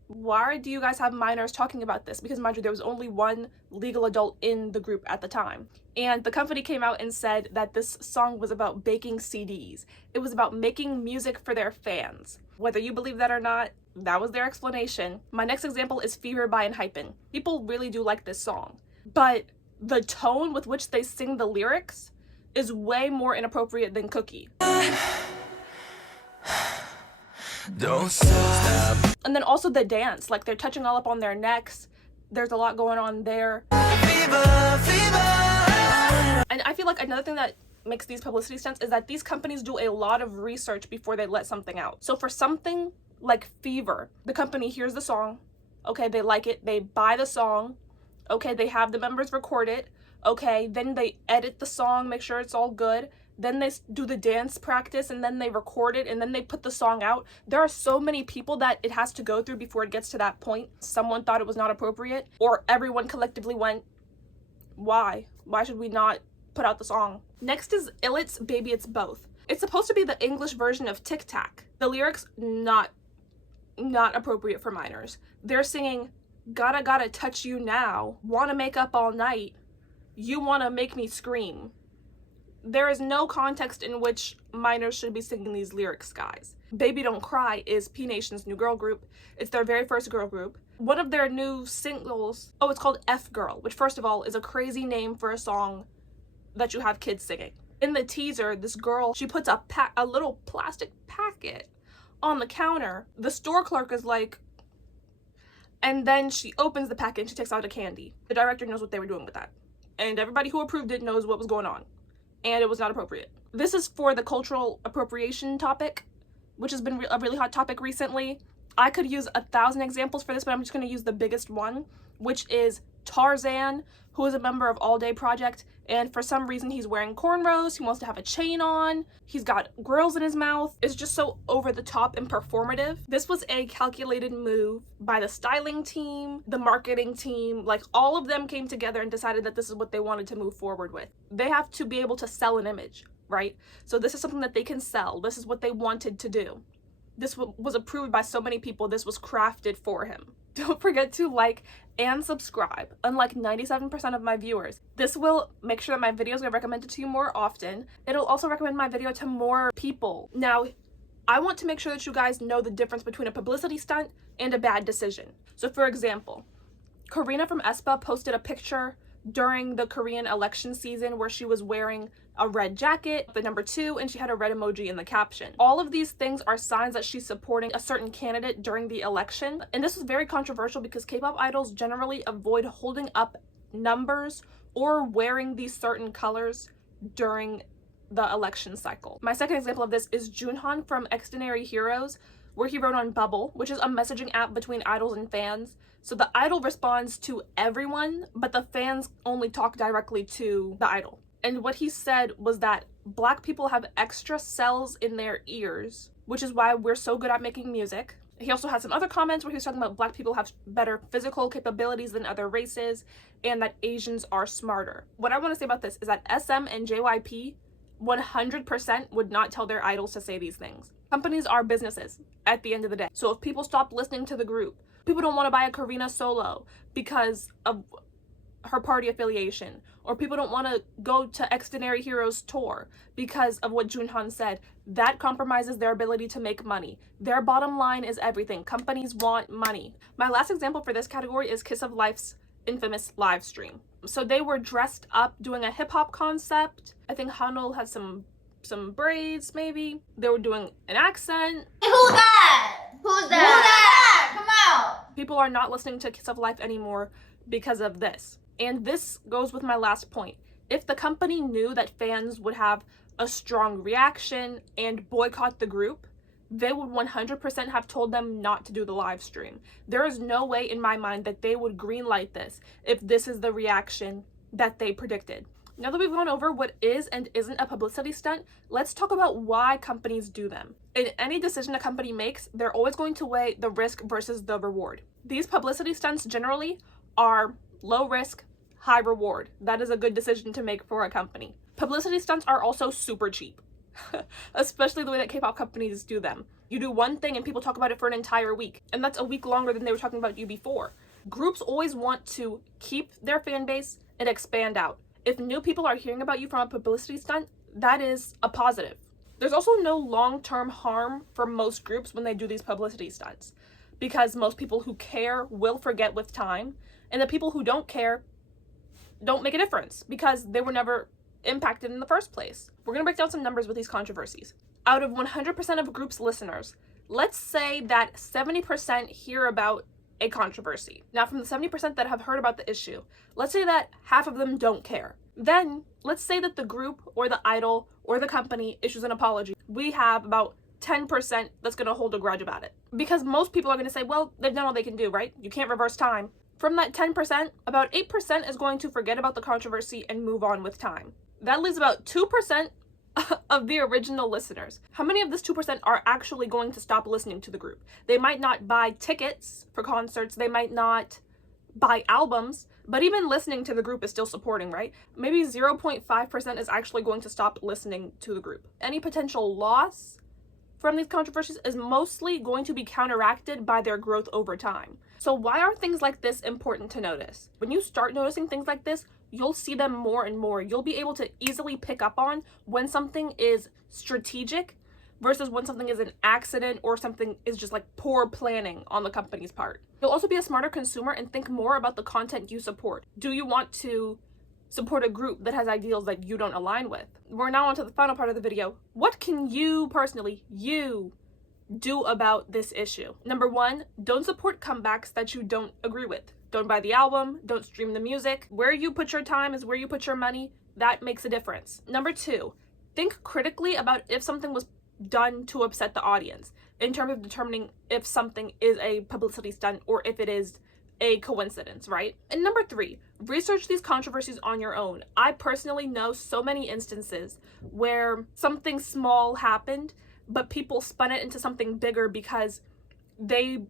why do you guys have minors talking about this? Because mind you, there was only one legal adult in the group at the time. And the company came out and said that this song was about baking CDs. It was about making music for their fans. Whether you believe that or not, that was their explanation. My next example is Fever by Enhypen. People really do like this song, but the tone with which they sing the lyrics is way more inappropriate than Cookie. Don't stop. And then also the dance, like they're touching all up on their necks. There's a lot going on there. Fever, fever. And I feel like another thing that makes these publicity stunts is that these companies do a lot of research before they let something out. So for something like Fever, the company hears the song, okay, they like it, they buy the song, okay, they have the members record it, okay, then they edit the song, make sure it's all good, then they do the dance practice, and then they record it, and then they put the song out. There are so many people that it has to go through before it gets to that point. Someone thought it was not appropriate, or everyone collectively went, why? Why should we not put out the song? Next is Illit's Baby It's Both. It's supposed to be the English version of Tic Tac. The lyrics, not appropriate for minors. They're singing, gotta touch you now, wanna make up all night, you wanna make me scream. There is no context in which minors should be singing these lyrics, guys. Baby Don't Cry is P Nation's new girl group. It's their very first girl group. One of their new singles, oh, it's called F Girl, which first of all is a crazy name for a song that you have kids singing. In the teaser, this girl, she puts a little plastic packet on the counter. The store clerk is like, and then she opens the packet and she takes out a candy. The director knows what they were doing with that. And everybody who approved it knows what was going on. And it was not appropriate. This is for the cultural appropriation topic, which has been a really hot topic recently. I could use 1,000 examples for this, but I'm just going to use the biggest one, which is Tarzan, who is a member of All Day Project, and for some reason he's wearing cornrows, he wants to have a chain on, he's got grills in his mouth. It's just so over the top and performative. This was a calculated move by the styling team, the marketing team, like all of them came together and decided that this is what they wanted to move forward with. They have to be able to sell an image, right? So this is something that they can sell. This is what they wanted to do. This was approved by so many people. This was crafted for him. Don't forget to like and subscribe. Unlike 97% of my viewers, this will make sure that my videos get recommended to you more often. It'll also recommend my video to more people. Now, I want to make sure that you guys know the difference between a publicity stunt and a bad decision. So for example, Karina from aespa posted a picture during the Korean election season where she was wearing a red jacket, the number 2, and she had a red emoji in the caption. All of these things are signs that she's supporting a certain candidate during the election. And this was very controversial because K-pop idols generally avoid holding up numbers or wearing these certain colors during the election cycle. My second example of this is Junhan from Extraordinary Heroes, where he wrote on Bubble, which is a messaging app between idols and fans. So the idol responds to everyone, but the fans only talk directly to the idol. And what he said was that Black people have extra cells in their ears, which is why we're so good at making music. He also had some other comments where he was talking about Black people have better physical capabilities than other races and that Asians are smarter. What I want to say about this is that SM and JYP 100% would not tell their idols to say these things. Companies are businesses at the end of the day. So if people stop listening to the group, people don't want to buy a Karina solo because of her party affiliation, or people don't want to go to Extraordinary Heroes tour because of what Junhan said, that compromises their ability to make money. Their bottom line is everything. Companies want money. My last example for this category is Kiss of Life's infamous live stream. So they were dressed up doing a hip-hop concept. I think Hanul had some braids, maybe. They were doing an accent. Who's that? Who's that? Come out. People are not listening to Kiss of Life anymore because of this. And this goes with my last point. If the company knew that fans would have a strong reaction and boycott the group, they would 100% have told them not to do the live stream. There is no way in my mind that they would greenlight this if this is the reaction that they predicted. Now that we've gone over what is and isn't a publicity stunt, let's talk about why companies do them. In any decision a company makes, they're always going to weigh the risk versus the reward. These publicity stunts generally are low risk, high reward. That is a good decision to make for a company. Publicity stunts are also super cheap, especially the way that K-pop companies do them. You do one thing and people talk about it for an entire week, and that's a week longer than they were talking about you before. Groups always want to keep their fan base and expand out. If new people are hearing about you from a publicity stunt, that is a positive. There's also no long-term harm for most groups when they do these publicity stunts, because most people who care will forget with time, and the people who don't care don't make a difference because they were never impacted in the first place. We're going to break down some numbers with these controversies. Out of 100% of a group's listeners, let's say that 70% hear about a controversy. Now, from the 70% that have heard about the issue, let's say that half of them don't care. Then, let's say that the group or the idol or the company issues an apology. We have about 10% that's going to hold a grudge about it. Because most people are going to say, well, they've done all they can do, right? You can't reverse time. From that 10%, about 8% is going to forget about the controversy and move on with time. That leaves about 2% of the original listeners. How many of this 2% are actually going to stop listening to the group? They might not buy tickets for concerts, they might not buy albums, but even listening to the group is still supporting, right? Maybe 0.5% is actually going to stop listening to the group. Any potential loss from these controversies is mostly going to be counteracted by their growth over time. So why are things like this important to notice? When you start noticing things like this, you'll see them more and more. You'll be able to easily pick up on when something is strategic versus when something is an accident or something is just like poor planning on the company's part. You'll also be a smarter consumer and think more about the content you support. Do you want to support a group that has ideals that you don't align with? We're now on to the final part of the video. What can you personally, do about this issue? Number 1, don't support comebacks that you don't agree with. Don't buy the album, don't stream the music. Where you put your time is where you put your money. That makes a difference. Number 2, think critically about if something was done to upset the audience in terms of determining if something is a publicity stunt or if it is a coincidence, right? And number 3, research these controversies on your own. I personally know so many instances where something small happened, but people spun it into something bigger because they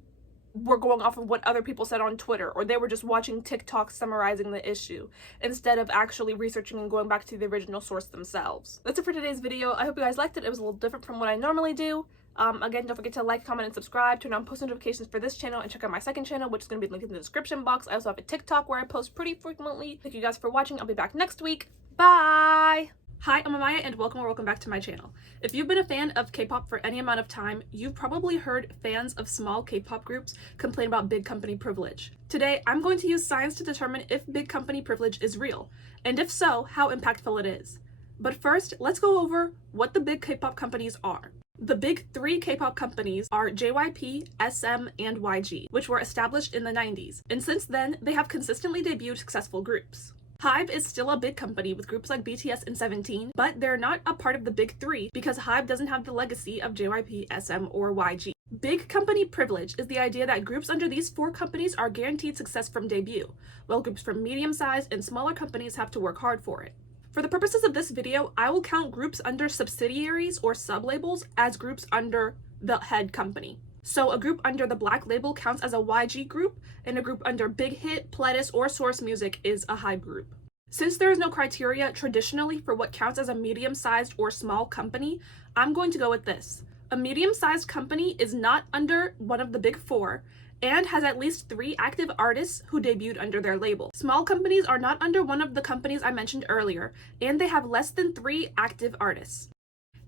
were going off of what other people said on Twitter, or they were just watching TikTok summarizing the issue instead of actually researching and going back to the original source themselves. That's it for today's video. I hope you guys liked it. It was a little different from what I normally do. Again, don't forget to like, comment, and subscribe, turn on post notifications for this channel, and check out my second channel, which is going to be linked in the description box. I also have a TikTok where I post pretty frequently. Thank you guys for watching. I'll be back next week. Bye! Hi, I'm Amaya and welcome back to my channel. If you've been a fan of K-pop for any amount of time, you've probably heard fans of small K-pop groups complain about big company privilege. Today, I'm going to use science to determine if big company privilege is real, and if so, how impactful it is. But first, let's go over what the big K-pop companies are. The big three K-pop companies are JYP, SM, and YG, which were established in the 90s, and since then, they have consistently debuted successful groups. HYBE is still a big company with groups like BTS and 17, but they're not a part of the big three because HYBE doesn't have the legacy of JYP, SM, or YG. Big company privilege is the idea that groups under these four companies are guaranteed success from debut, while groups from medium-sized and smaller companies have to work hard for it. For the purposes of this video, I will count groups under subsidiaries or sublabels as groups under the head company. So a group under the Black label counts as a YG group, and a group under Big Hit, Pledis, or Source Music is a HYBE group. Since there is no criteria traditionally for what counts as a medium-sized or small company, I'm going to go with this. A medium-sized company is not under one of the big four and has at least 3 active artists who debuted under their label. Small companies are not under one of the companies I mentioned earlier, and they have less than 3 active artists.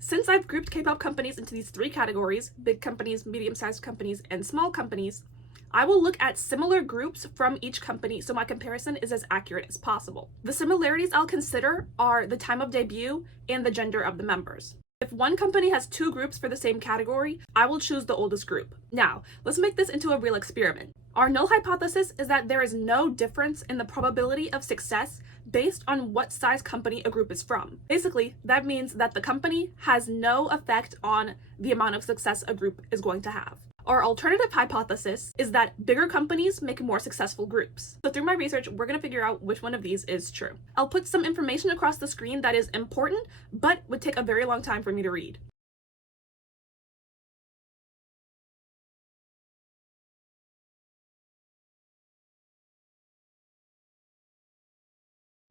Since I've grouped K-pop companies into these 3 categories, big companies, medium-sized companies, and small companies, I will look at similar groups from each company so my comparison is as accurate as possible. The similarities I'll consider are the time of debut and the gender of the members. If one company has 2 groups for the same category, I will choose the oldest group. Now, let's make this into a real experiment. Our null hypothesis is that there is no difference in the probability of success based on what size company a group is from. Basically, that means that the company has no effect on the amount of success a group is going to have. Our alternative hypothesis is that bigger companies make more successful groups. So through my research, we're going to figure out which one of these is true. I'll put some information across the screen that is important, but would take a very long time for me to read.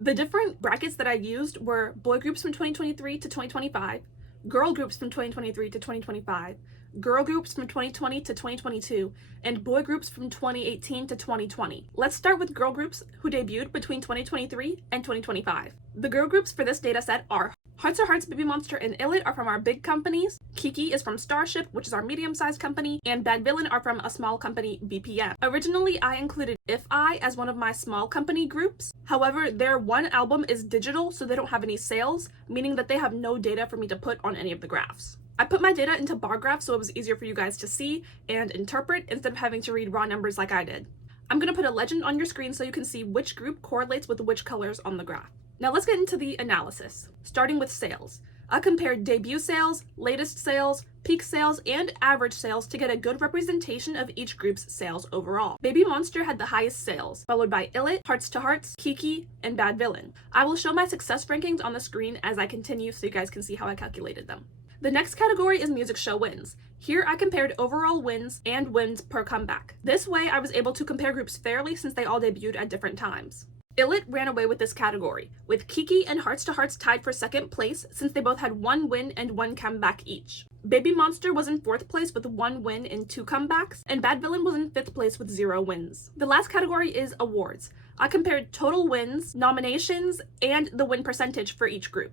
The different brackets that I used were boy groups from 2023 to 2025, girl groups from 2023 to 2025, girl groups from 2020 to 2022, and boy groups from 2018 to 2020. Let's start with girl groups who debuted between 2023 and 2025. The girl groups for this data set are Hearts to Hearts, Baby Monster, and Illit are from our big companies, Kiki is from Starship, which is our medium-sized company, and Bad Villain are from a small company, BPM. Originally, I included If I as one of my small company groups. However, their one album is digital, so they don't have any sales, meaning that they have no data for me to put on any of the graphs. I put my data into bar graphs so it was easier for you guys to see and interpret instead of having to read raw numbers like I did. I'm going to put a legend on your screen so you can see which group correlates with which colors on the graph. Now let's get into the analysis, starting with sales. I compared debut sales, latest sales, peak sales, and average sales to get a good representation of each group's sales overall. Baby Monster had the highest sales, followed by Illit, Hearts to Hearts, Kiki, and Bad Villain. I will show my success rankings on the screen as I continue so you guys can see how I calculated them. The next category is music show wins. Here I compared overall wins and wins per comeback. This way I was able to compare groups fairly since they all debuted at different times. Illit ran away with this category, with Kiki and Hearts to Hearts tied for 2nd place since they both had 1 win and 1 comeback each. Baby Monster was in 4th place with 1 win and 2 comebacks, and Bad Villain was in 5th place with 0 wins. The last category is awards. I compared total wins, nominations, and the win percentage for each group.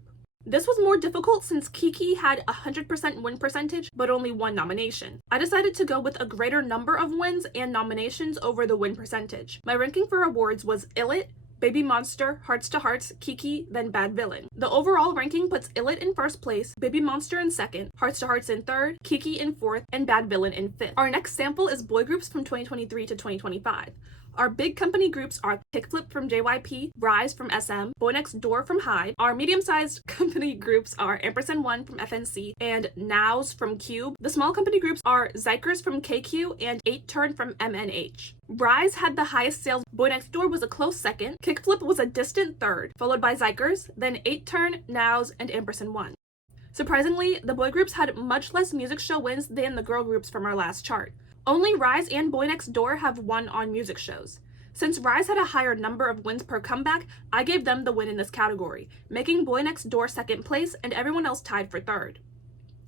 This was more difficult since Kiki had 100% win percentage, but only 1 nomination. I decided to go with a greater number of wins and nominations over the win percentage. My ranking for awards was Illit, Baby Monster, Hearts to Hearts, Kiki, then Bad Villain. The overall ranking puts Illit in 1st place, Baby Monster in 2nd, Hearts to Hearts in 3rd, Kiki in 4th, and Bad Villain in 5th. Our next sample is boy groups from 2023 to 2025. Our big company groups are Kickflip from JYP, Rise from SM, Boy Next Door from HYBE. Our medium-sized company groups are Ampersand1 from FNC and Nows from Cube. The small company groups are Zykers from KQ and 8turn from MNH. Rise had the highest sales. Boy Next Door was a close 2nd. Kickflip was a distant 3rd, followed by Zykers, then 8turn, Nows, and Ampersand1. Surprisingly, the boy groups had much less music show wins than the girl groups from our last chart. Only Rise and Boy Next Door have won on music shows. Since Rise had a higher number of wins per comeback, I gave them the win in this category, making Boy Next Door 2nd place and everyone else tied for 3rd.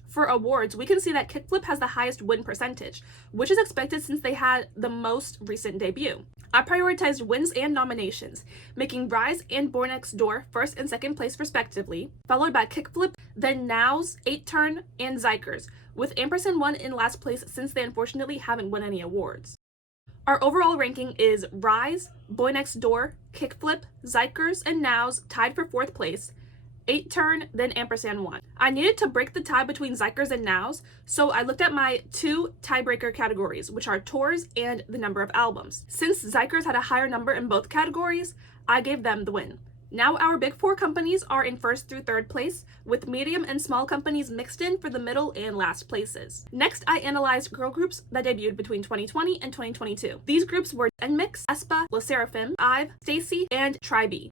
For awards, we can see that Kickflip has the highest win percentage, which is expected since they had the most recent debut. I prioritized wins and nominations, making Rise and Boy Next Door first and second place respectively, followed by Kickflip, then Now's, 8-Turn, and Zykers, with &1 in last place since they unfortunately haven't won any awards. Our overall ranking is Rise, Boy Next Door, Kickflip, Zykers, and Now's tied for 4th place, 8-Turn, then &1. I needed to break the tie between Zykers and Now's, so I looked at my 2 tiebreaker categories, which are tours and the number of albums. Since Zykers had a higher number in both categories, I gave them the win. Now our big 4 companies are in 1st through 3rd place, with medium and small companies mixed in for the middle and last places. Next, I analyzed girl groups that debuted between 2020 and 2022. These groups were NMIXX, aespa, LE SSERAFIM, IVE, STAYC, and TRI-B.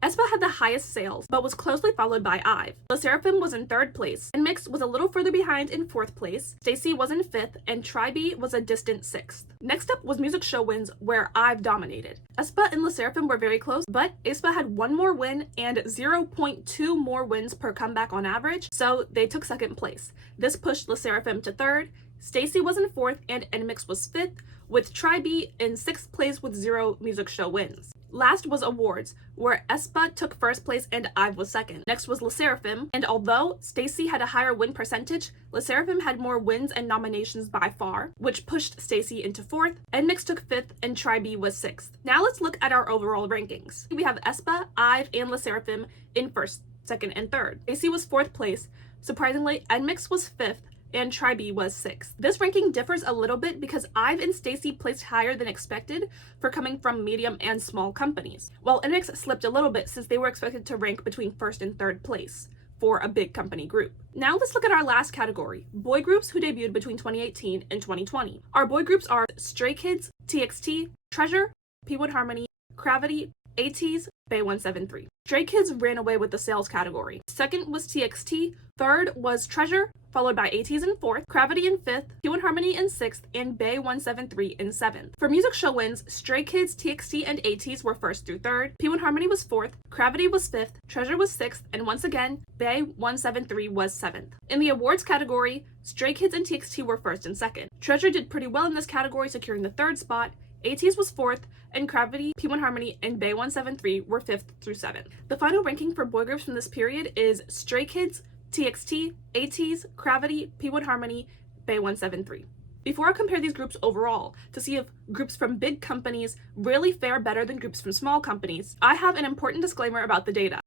aespa had the highest sales, but was closely followed by IVE. LE SSERAFIM was in 3rd place, NMIXX was a little further behind in 4th place, STAYC was in 5th, and TRI-B was a distant 6th. Next up was music show wins, where IVE dominated. aespa and LE SSERAFIM were very close, but aespa had 1 more win and 0.2 more wins per comeback on average, so they took 2nd place. This pushed LE SSERAFIM to 3rd, STAYC was in 4th, and NMIXX was 5th, with TRI-B in 6th place with 0 music show wins. Last was awards, where aespa took 1st place and IVE was 2nd. Next was LE SSERAFIM, and although STAYC had a higher win percentage, LE SSERAFIM had more wins and nominations by far, which pushed STAYC into 4th, NMIXX took 5th, and TRI-B was 6th. Now let's look at our overall rankings. We have aespa, IVE, and LE SSERAFIM in 1st, 2nd, and 3rd. STAYC was 4th place. Surprisingly, NMIXX was 5th, and TRI-B was 6th. This ranking differs a little bit because IVE and STAYC placed higher than expected for coming from medium and small companies, while NMIXX slipped a little bit since they were expected to rank between 1st and 3rd place for a big company group. Now let's look at our last category, boy groups who debuted between 2018 and 2020. Our boy groups are Stray Kids, TXT, Treasure, P1 Harmony, Gravity, ATEEZ, BAE173. Stray Kids ran away with the sales category. 2nd was TXT, 3rd was Treasure, followed by ATEEZ in 4th, Gravity in 5th, P1 Harmony in 6th, and BAE173 in 7th. For music show wins, Stray Kids, TXT, and ATEEZ were 1st through 3rd, P1 Harmony was 4th, Gravity was 5th, Treasure was 6th, and once again, BAE173 was 7th. In the awards category, Stray Kids and TXT were 1st and 2nd. Treasure did pretty well in this category, securing the 3rd spot, ATEEZ was 4th, and Gravity, P1 Harmony, and BAE173 were 5th through 7th. The final ranking for boy groups from this period is Stray Kids, TXT, ATEEZ, Gravity, P1 Harmony, BAE173. Before I compare these groups overall to see if groups from big companies really fare better than groups from small companies, I have an important disclaimer about the data.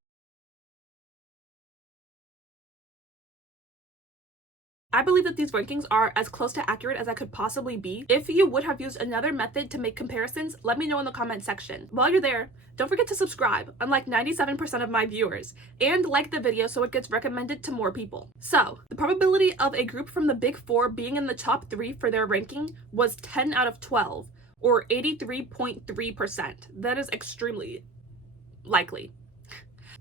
I believe that these rankings are as close to accurate as I could possibly be. If you would have used another method to make comparisons, let me know in the comment section. While you're there, don't forget to subscribe, unlike 97% of my viewers, and like the video so it gets recommended to more people. So, the probability of a group from the Big 4 being in the top 3 for their ranking was 10 out of 12, or 83.3%. That is extremely likely.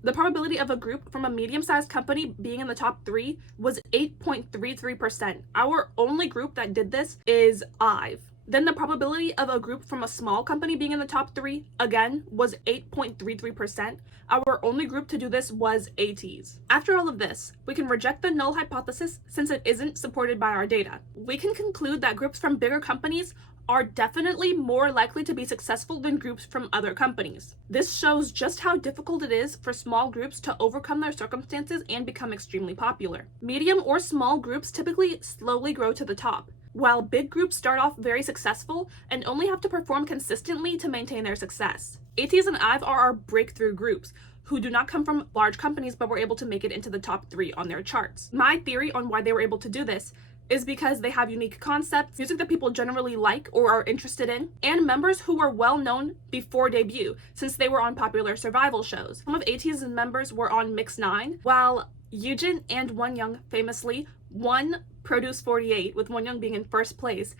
The probability of a group from a medium-sized company being in the top 3 was 8.33%. Our only group that did this is IVE. Then the probability of a group from a small company being in the top 3, again, was 8.33%. Our only group to do this was ATEEZ. After all of this, we can reject the null hypothesis since it isn't supported by our data. We can conclude that groups from bigger companies are definitely more likely to be successful than groups from other companies. This shows just how difficult it is for small groups to overcome their circumstances and become extremely popular. Medium or small groups typically slowly grow to the top, while big groups start off very successful and only have to perform consistently to maintain their success. ATEEZ and IVE are our breakthrough groups, who do not come from large companies but were able to make it into the top 3 on their charts. My theory on why they were able to do this is because they have unique concepts, music that people generally like or are interested in, and members who were well known before debut, since they were on popular survival shows. Some of ATEEZ's members were on Mix 9, while Yujin and Wonyoung famously won Produce 48, with Wonyoung being in 1st place,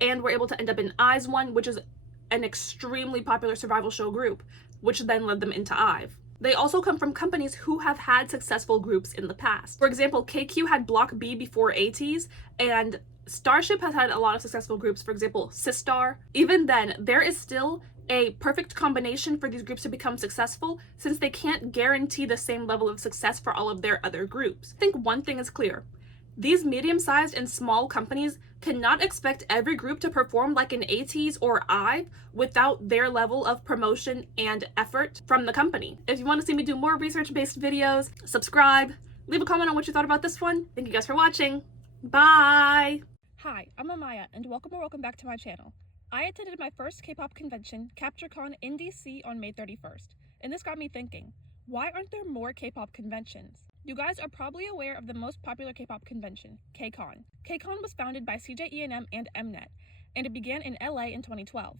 and were able to end up in IZ*ONE, which is an extremely popular survival show group, which then led them into IVE. They also come from companies who have had successful groups in the past. For example, KQ had Block B before ATEEZ, and Starship has had a lot of successful groups, for example, Sistar. Even then, there is still a perfect combination for these groups to become successful, since they can't guarantee the same level of success for all of their other groups. I think one thing is clear. These medium-sized and small companies cannot expect every group to perform like an ATEEZ or IVE without their level of promotion and effort from the company. If you want to see me do more research-based videos, subscribe, leave a comment on what you thought about this one. Thank you guys for watching. Bye! Hi, I'm Amaya, and welcome back to my channel. I attended my first K-pop convention, CaptureCon in DC on May 31st, and this got me thinking, why aren't there more K-pop conventions? You guys are probably aware of the most popular K-pop convention, KCON. KCON was founded by CJ E&M and Mnet, and it began in LA in 2012.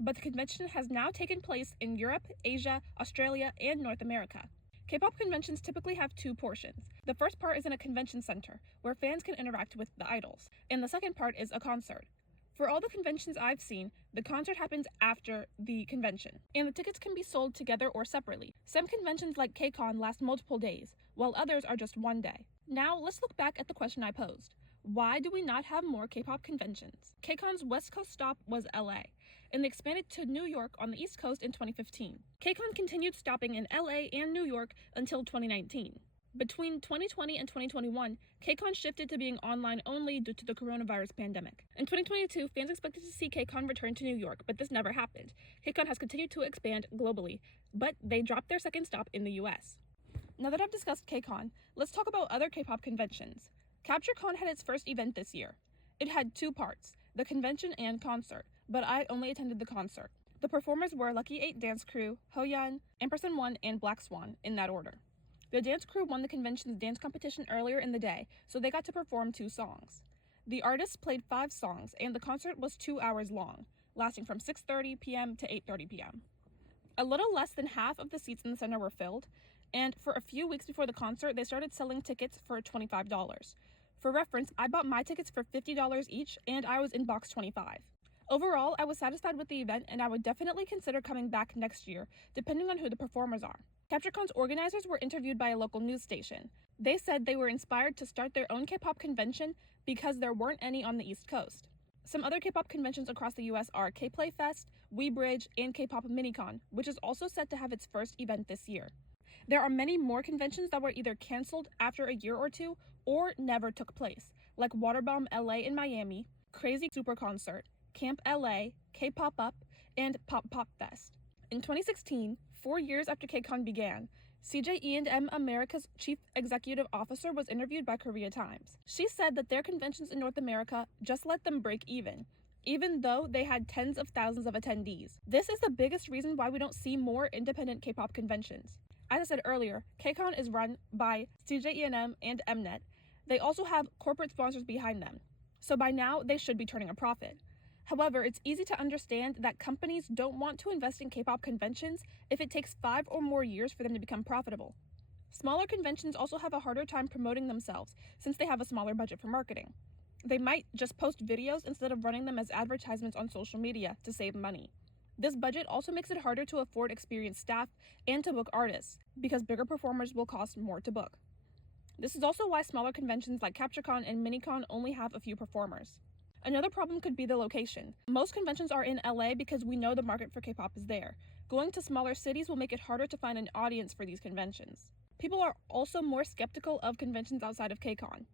But the convention has now taken place in Europe, Asia, Australia, and North America. K-pop conventions typically have two portions. The first part is in a convention center, where fans can interact with the idols, and the second part is a concert. For all the conventions I've seen, the concert happens after the convention, and the tickets can be sold together or separately. Some conventions like KCON last multiple days, while others are just one day. Now, let's look back at the question I posed. Why do we not have more K-pop conventions? KCON's West Coast stop was LA, and they expanded to New York on the East Coast in 2015. KCON continued stopping in LA and New York until 2019. Between 2020 and 2021, KCON shifted to being online only due to the coronavirus pandemic. In 2022, fans expected to see KCON return to New York, but this never happened. KCON has continued to expand globally, but they dropped their second stop in the US. Now that I've discussed KCON, let's talk about other K-pop conventions. CaptureCon had its first event this year. It had two parts, the convention and concert, but I only attended the concert. The performers were Lucky 8 Dance Crew, Hoyeon, Ampersand1, and Black Swan, in that order. The dance crew won the convention's dance competition earlier in the day, so they got to perform 2 songs. The artists played 5 songs, and the concert was 2 hours long, lasting from 6:30 p.m. to 8:30 p.m. A little less than half of the seats in the center were filled, and for a few weeks before the concert, they started selling tickets for $25. For reference, I bought my tickets for $50 each, and I was in box 25. Overall, I was satisfied with the event, and I would definitely consider coming back next year, depending on who the performers are. CaptureCon's organizers were interviewed by a local news station. They said they were inspired to start their own K-pop convention because there weren't any on the East Coast. Some other K-pop conventions across the US are K-Play Fest, WeBridge, and K-Pop Minicon, which is also set to have its first event this year. There are many more conventions that were either canceled after a year or two or never took place, like Waterbomb LA in Miami, Crazy Super Concert, Camp LA, K-Pop Up, and Pop Pop Fest. In 2016, 4 years after KCON began, CJ E&M America's chief executive officer was interviewed by Korea Times. She said that their conventions in North America just let them break even though they had tens of thousands of attendees. This is the biggest reason why we don't see more independent K-pop conventions. As I said earlier, KCON is run by CJ E&M and Mnet. They also have corporate sponsors behind them, so by now they should be turning a profit. However, it's easy to understand that companies don't want to invest in K-pop conventions if it takes 5 or more years for them to become profitable. Smaller conventions also have a harder time promoting themselves since they have a smaller budget for marketing. They might just post videos instead of running them as advertisements on social media to save money. This budget also makes it harder to afford experienced staff and to book artists, because bigger performers will cost more to book. This is also why smaller conventions like CaptureCon and Minicon only have a few performers. Another problem could be the location. Most conventions are in LA because we know the market for K-pop is there. Going to smaller cities will make it harder to find an audience for these conventions. People are also more skeptical of conventions outside of KCON.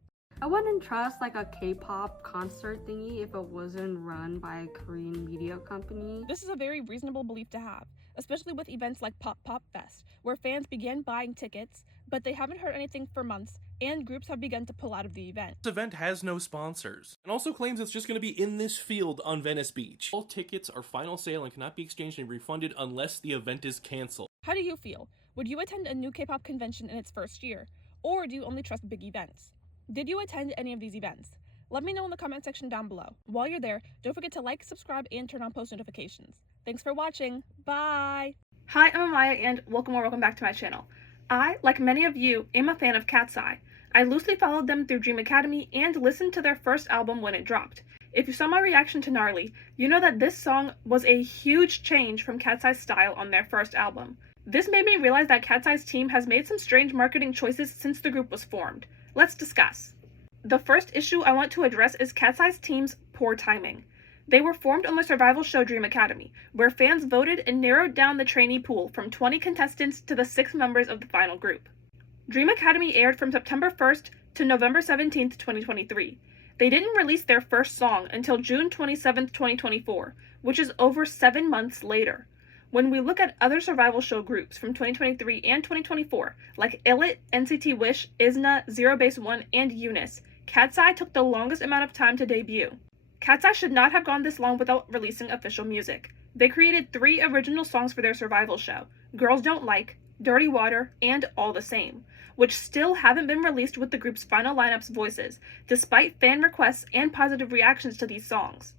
I wouldn't trust like a K-pop concert thingy if it wasn't run by a Korean media company. This is a very reasonable belief to have, especially with events like Pop Pop Fest, where fans began buying tickets, but they haven't heard anything for months, and groups have begun to pull out of the event. This event has no sponsors, and also claims it's just going to be in this field on Venice Beach. All tickets are final sale and cannot be exchanged and refunded unless the event is canceled. How do you feel? Would you attend a new K-pop convention in its first year? Or do you only trust big events? Did you attend any of these events? Let me know in the comment section down below. While you're there, don't forget to like, subscribe, and turn on post notifications. Thanks for watching. Bye! Hi, I'm Amaya, and welcome back to my channel. I, like many of you, am a fan of Katseye. I loosely followed them through Dream Academy and listened to their first album when it dropped. If you saw my reaction to Gnarly, you know that this song was a huge change from Katseye's style on their first album. This made me realize that Katseye's team has made some strange marketing choices since the group was formed. Let's discuss. The first issue I want to address is Katseye's team's poor timing. They were formed on the survival show Dream Academy, where fans voted and narrowed down the trainee pool from 20 contestants to the 6 members of the final group. Dream Academy aired from September 1st to November 17th, 2023. They didn't release their first song until June 27th, 2024, which is over 7 months later. When we look at other survival show groups from 2023 and 2024, like Illit, NCT Wish, IZNA, Zero Base One, and Eunice, Katseye took the longest amount of time to debut. Katseye should not have gone this long without releasing official music. They created 3 original songs for their survival show, Girls Don't Like, Dirty Water, and All the Same, which still haven't been released with the group's final lineup's voices, despite fan requests and positive reactions to these songs.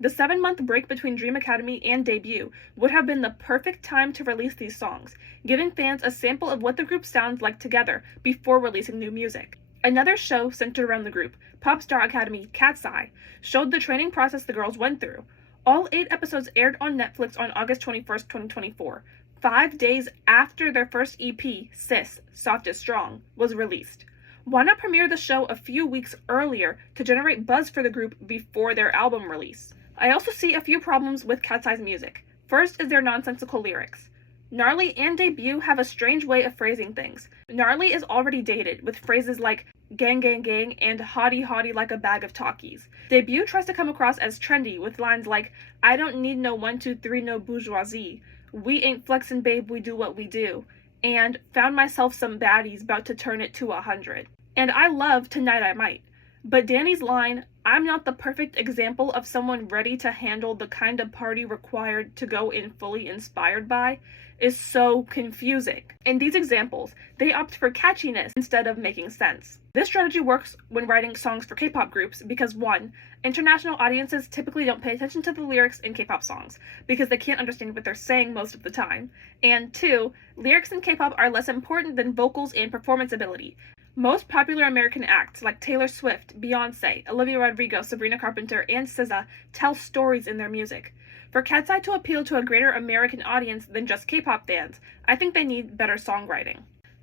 The 7-month break between Dream Academy and debut would have been the perfect time to release these songs, giving fans a sample of what the group sounds like together before releasing new music. Another show centered around the group, Pop Star Academy Katseye, showed the training process the girls went through. All 8 episodes aired on Netflix on August 21st, 2024, 5 days after their first EP, Sis, Soft is Strong, was released. Why not premiere the show a few weeks earlier to generate buzz for the group before their album release? I also see a few problems with Katseye's music. First is their nonsensical lyrics. Gnarly and Debut have a strange way of phrasing things. Gnarly is already dated, with phrases like gang gang gang and hottie hottie like a bag of talkies. Debut tries to come across as trendy, with lines like, I don't need no 1, 2, 3, no bourgeoisie. We ain't flexin' babe, we do what we do. And found myself some baddies, about to turn it to 100. And I love Tonight I Might. But Danny's line, I'm not the perfect example of someone ready to handle the kind of party required to go in fully inspired by, is so confusing. In these examples, they opt for catchiness instead of making sense. This strategy works when writing songs for K-pop groups because 1, international audiences typically don't pay attention to the lyrics in K-pop songs because they can't understand what they're saying most of the time, and 2, lyrics in K-pop are less important than vocals and performance ability. Most popular American acts like Taylor Swift, Beyonce, Olivia Rodrigo, Sabrina Carpenter, and SZA tell stories in their music. For Katseye to appeal to a greater American audience than just K-pop fans, I think they need better songwriting.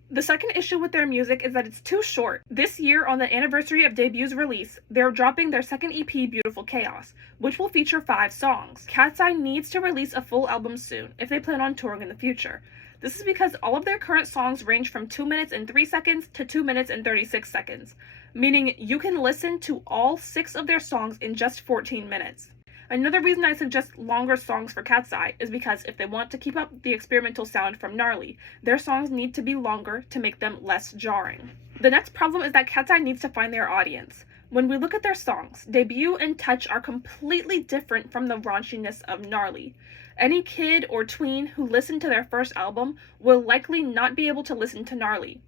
The second issue with their music is that it's too short. This year, on the anniversary of Debut's release, they're dropping their second EP, Beautiful Chaos, which will feature 5 songs. Katseye needs to release a full album soon if they plan on touring in the future. This is because all of their current songs range from 2 minutes and 3 seconds to 2 minutes and 36 seconds, meaning you can listen to all 6 of their songs in just 14 minutes. Another reason I suggest longer songs for Katseye is because if they want to keep up the experimental sound from Gnarly, their songs need to be longer to make them less jarring. The next problem is that Katseye needs to find their audience. When we look at their songs, Debut and Touch are completely different from the raunchiness of Gnarly. Any kid or tween who listened to their first album will likely not be able to listen to Gnarly.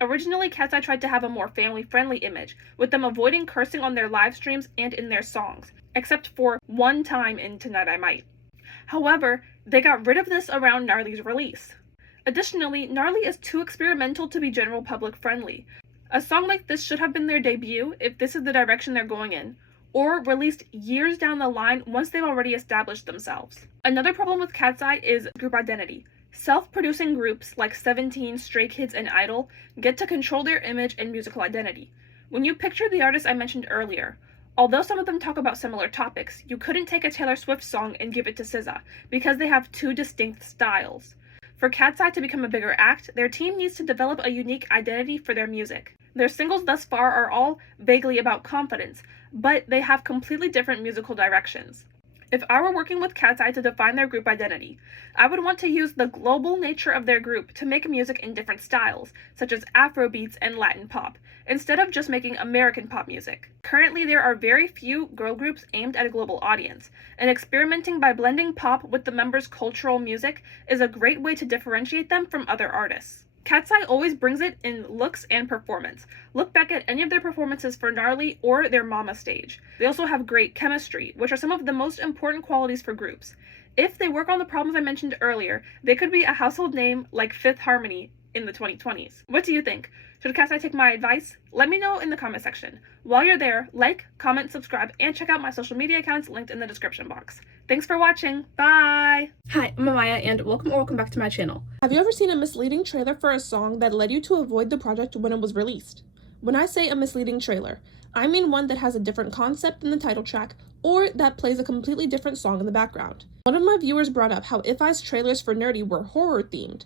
Originally, Katseye tried to have a more family-friendly image, with them avoiding cursing on their live streams and in their songs, except for one time in Tonight I Might. However, they got rid of this around Gnarly's release. Additionally, Gnarly is too experimental to be general public friendly. A song like this should have been their debut if this is the direction they're going in, or released years down the line once they've already established themselves. Another problem with Katseye is group identity. Self-producing groups like 17, Stray Kids, and Idol get to control their image and musical identity. When you picture the artists I mentioned earlier, although some of them talk about similar topics, you couldn't take a Taylor Swift song and give it to SZA because they have 2 distinct styles. For Katseye to become a bigger act, their team needs to develop a unique identity for their music. Their singles thus far are all vaguely about confidence, but they have completely different musical directions. If I were working with Katseye to define their group identity, I would want to use the global nature of their group to make music in different styles, such as Afrobeats and Latin pop, instead of just making American pop music. Currently, there are very few girl groups aimed at a global audience, and experimenting by blending pop with the members' cultural music is a great way to differentiate them from other artists. Katseye always brings it in looks and performance. Look back at any of their performances for Gnarly or their Mama stage. They also have great chemistry, which are some of the most important qualities for groups. If they work on the problems I mentioned earlier, they could be a household name like Fifth Harmony in the 2020s. What do you think? Should Katseye take my advice? Let me know in the comment section. While you're there, like, comment, subscribe, and check out my social media accounts linked in the description box. Thanks for watching. Bye! Hi, I'm Amaya, and welcome back to my channel. Have you ever seen a misleading trailer for a song that led you to avoid the project when it was released? When I say a misleading trailer, I mean one that has a different concept than the title track, or that plays a completely different song in the background. One of my viewers brought up how IFI's trailers for Nerdy were horror-themed.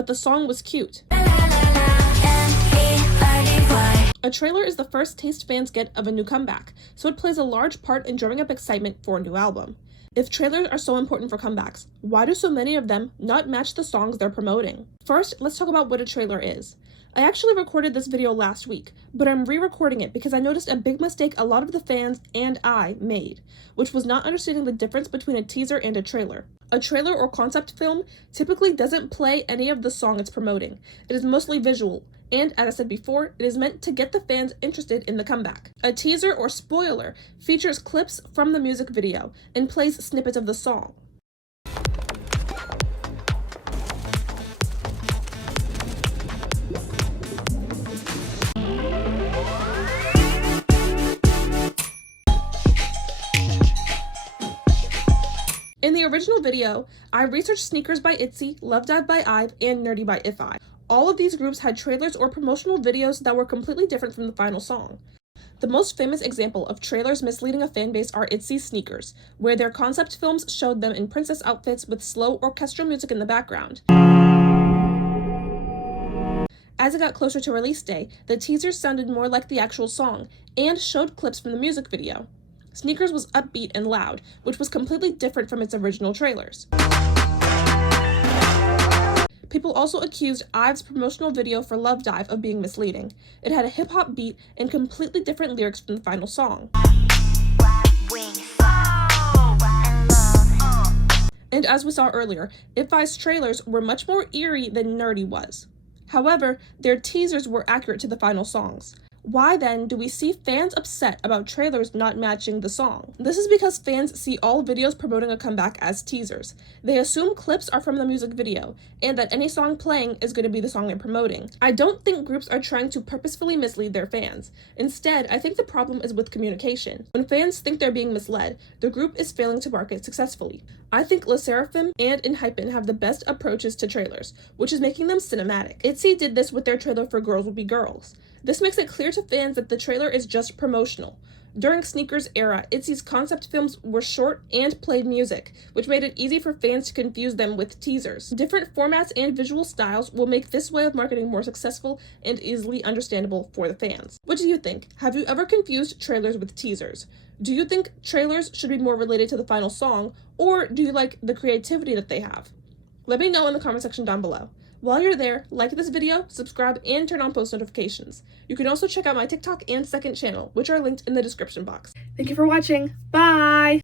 but the song was cute. A trailer is the first taste fans get of a new comeback, so it plays a large part in drumming up excitement for a new album. If trailers are so important for comebacks, why do so many of them not match the songs they're promoting? First, let's talk about what a trailer is. I actually recorded this video last week, but I'm re-recording it because I noticed a big mistake a lot of the fans and I made, which was not understanding the difference between a teaser and a trailer. A trailer or concept film typically doesn't play any of the song it's promoting. It is mostly visual, and as I said before, it is meant to get the fans interested in the comeback. A teaser or spoiler features clips from the music video and plays snippets of the song. In the original video, I researched Sneakers by Itzy, Love Dive by Ive, and Nerdy by If. All of these groups had trailers or promotional videos that were completely different from the final song. The most famous example of trailers misleading a fanbase are Itzy's Sneakers, where their concept films showed them in princess outfits with slow orchestral music in the background. As it got closer to release day, the teasers sounded more like the actual song, and showed clips from the music video. Sneakers was upbeat and loud, which was completely different from its original trailers. People also accused Ive's promotional video for Love Dive of being misleading. It had a hip-hop beat and completely different lyrics from the final song. And as we saw earlier, If-I's trailers were much more eerie than Nerdy was. However, their teasers were accurate to the final songs. Why then do we see fans upset about trailers not matching the song? This is because fans see all videos promoting a comeback as teasers. They assume clips are from the music video, and that any song playing is going to be the song they're promoting. I don't think groups are trying to purposefully mislead their fans. Instead, I think the problem is with communication. When fans think they're being misled, the group is failing to market successfully. I think LE SSERAFIM and ENHYPEN have the best approaches to trailers, which is making them cinematic. Itzy did this with their trailer for Girls Will Be Girls. This makes it clear to fans that the trailer is just promotional. During Sneakers' era, Itzy's concept films were short and played music, which made it easy for fans to confuse them with teasers. Different formats and visual styles will make this way of marketing more successful and easily understandable for the fans. What do you think? Have you ever confused trailers with teasers? Do you think trailers should be more related to the final song, or do you like the creativity that they have? Let me know in the comment section down below. While you're there, like this video, subscribe, and turn on post notifications. You can also check out my TikTok and second channel, which are linked in the description box. Thank you for watching. Bye!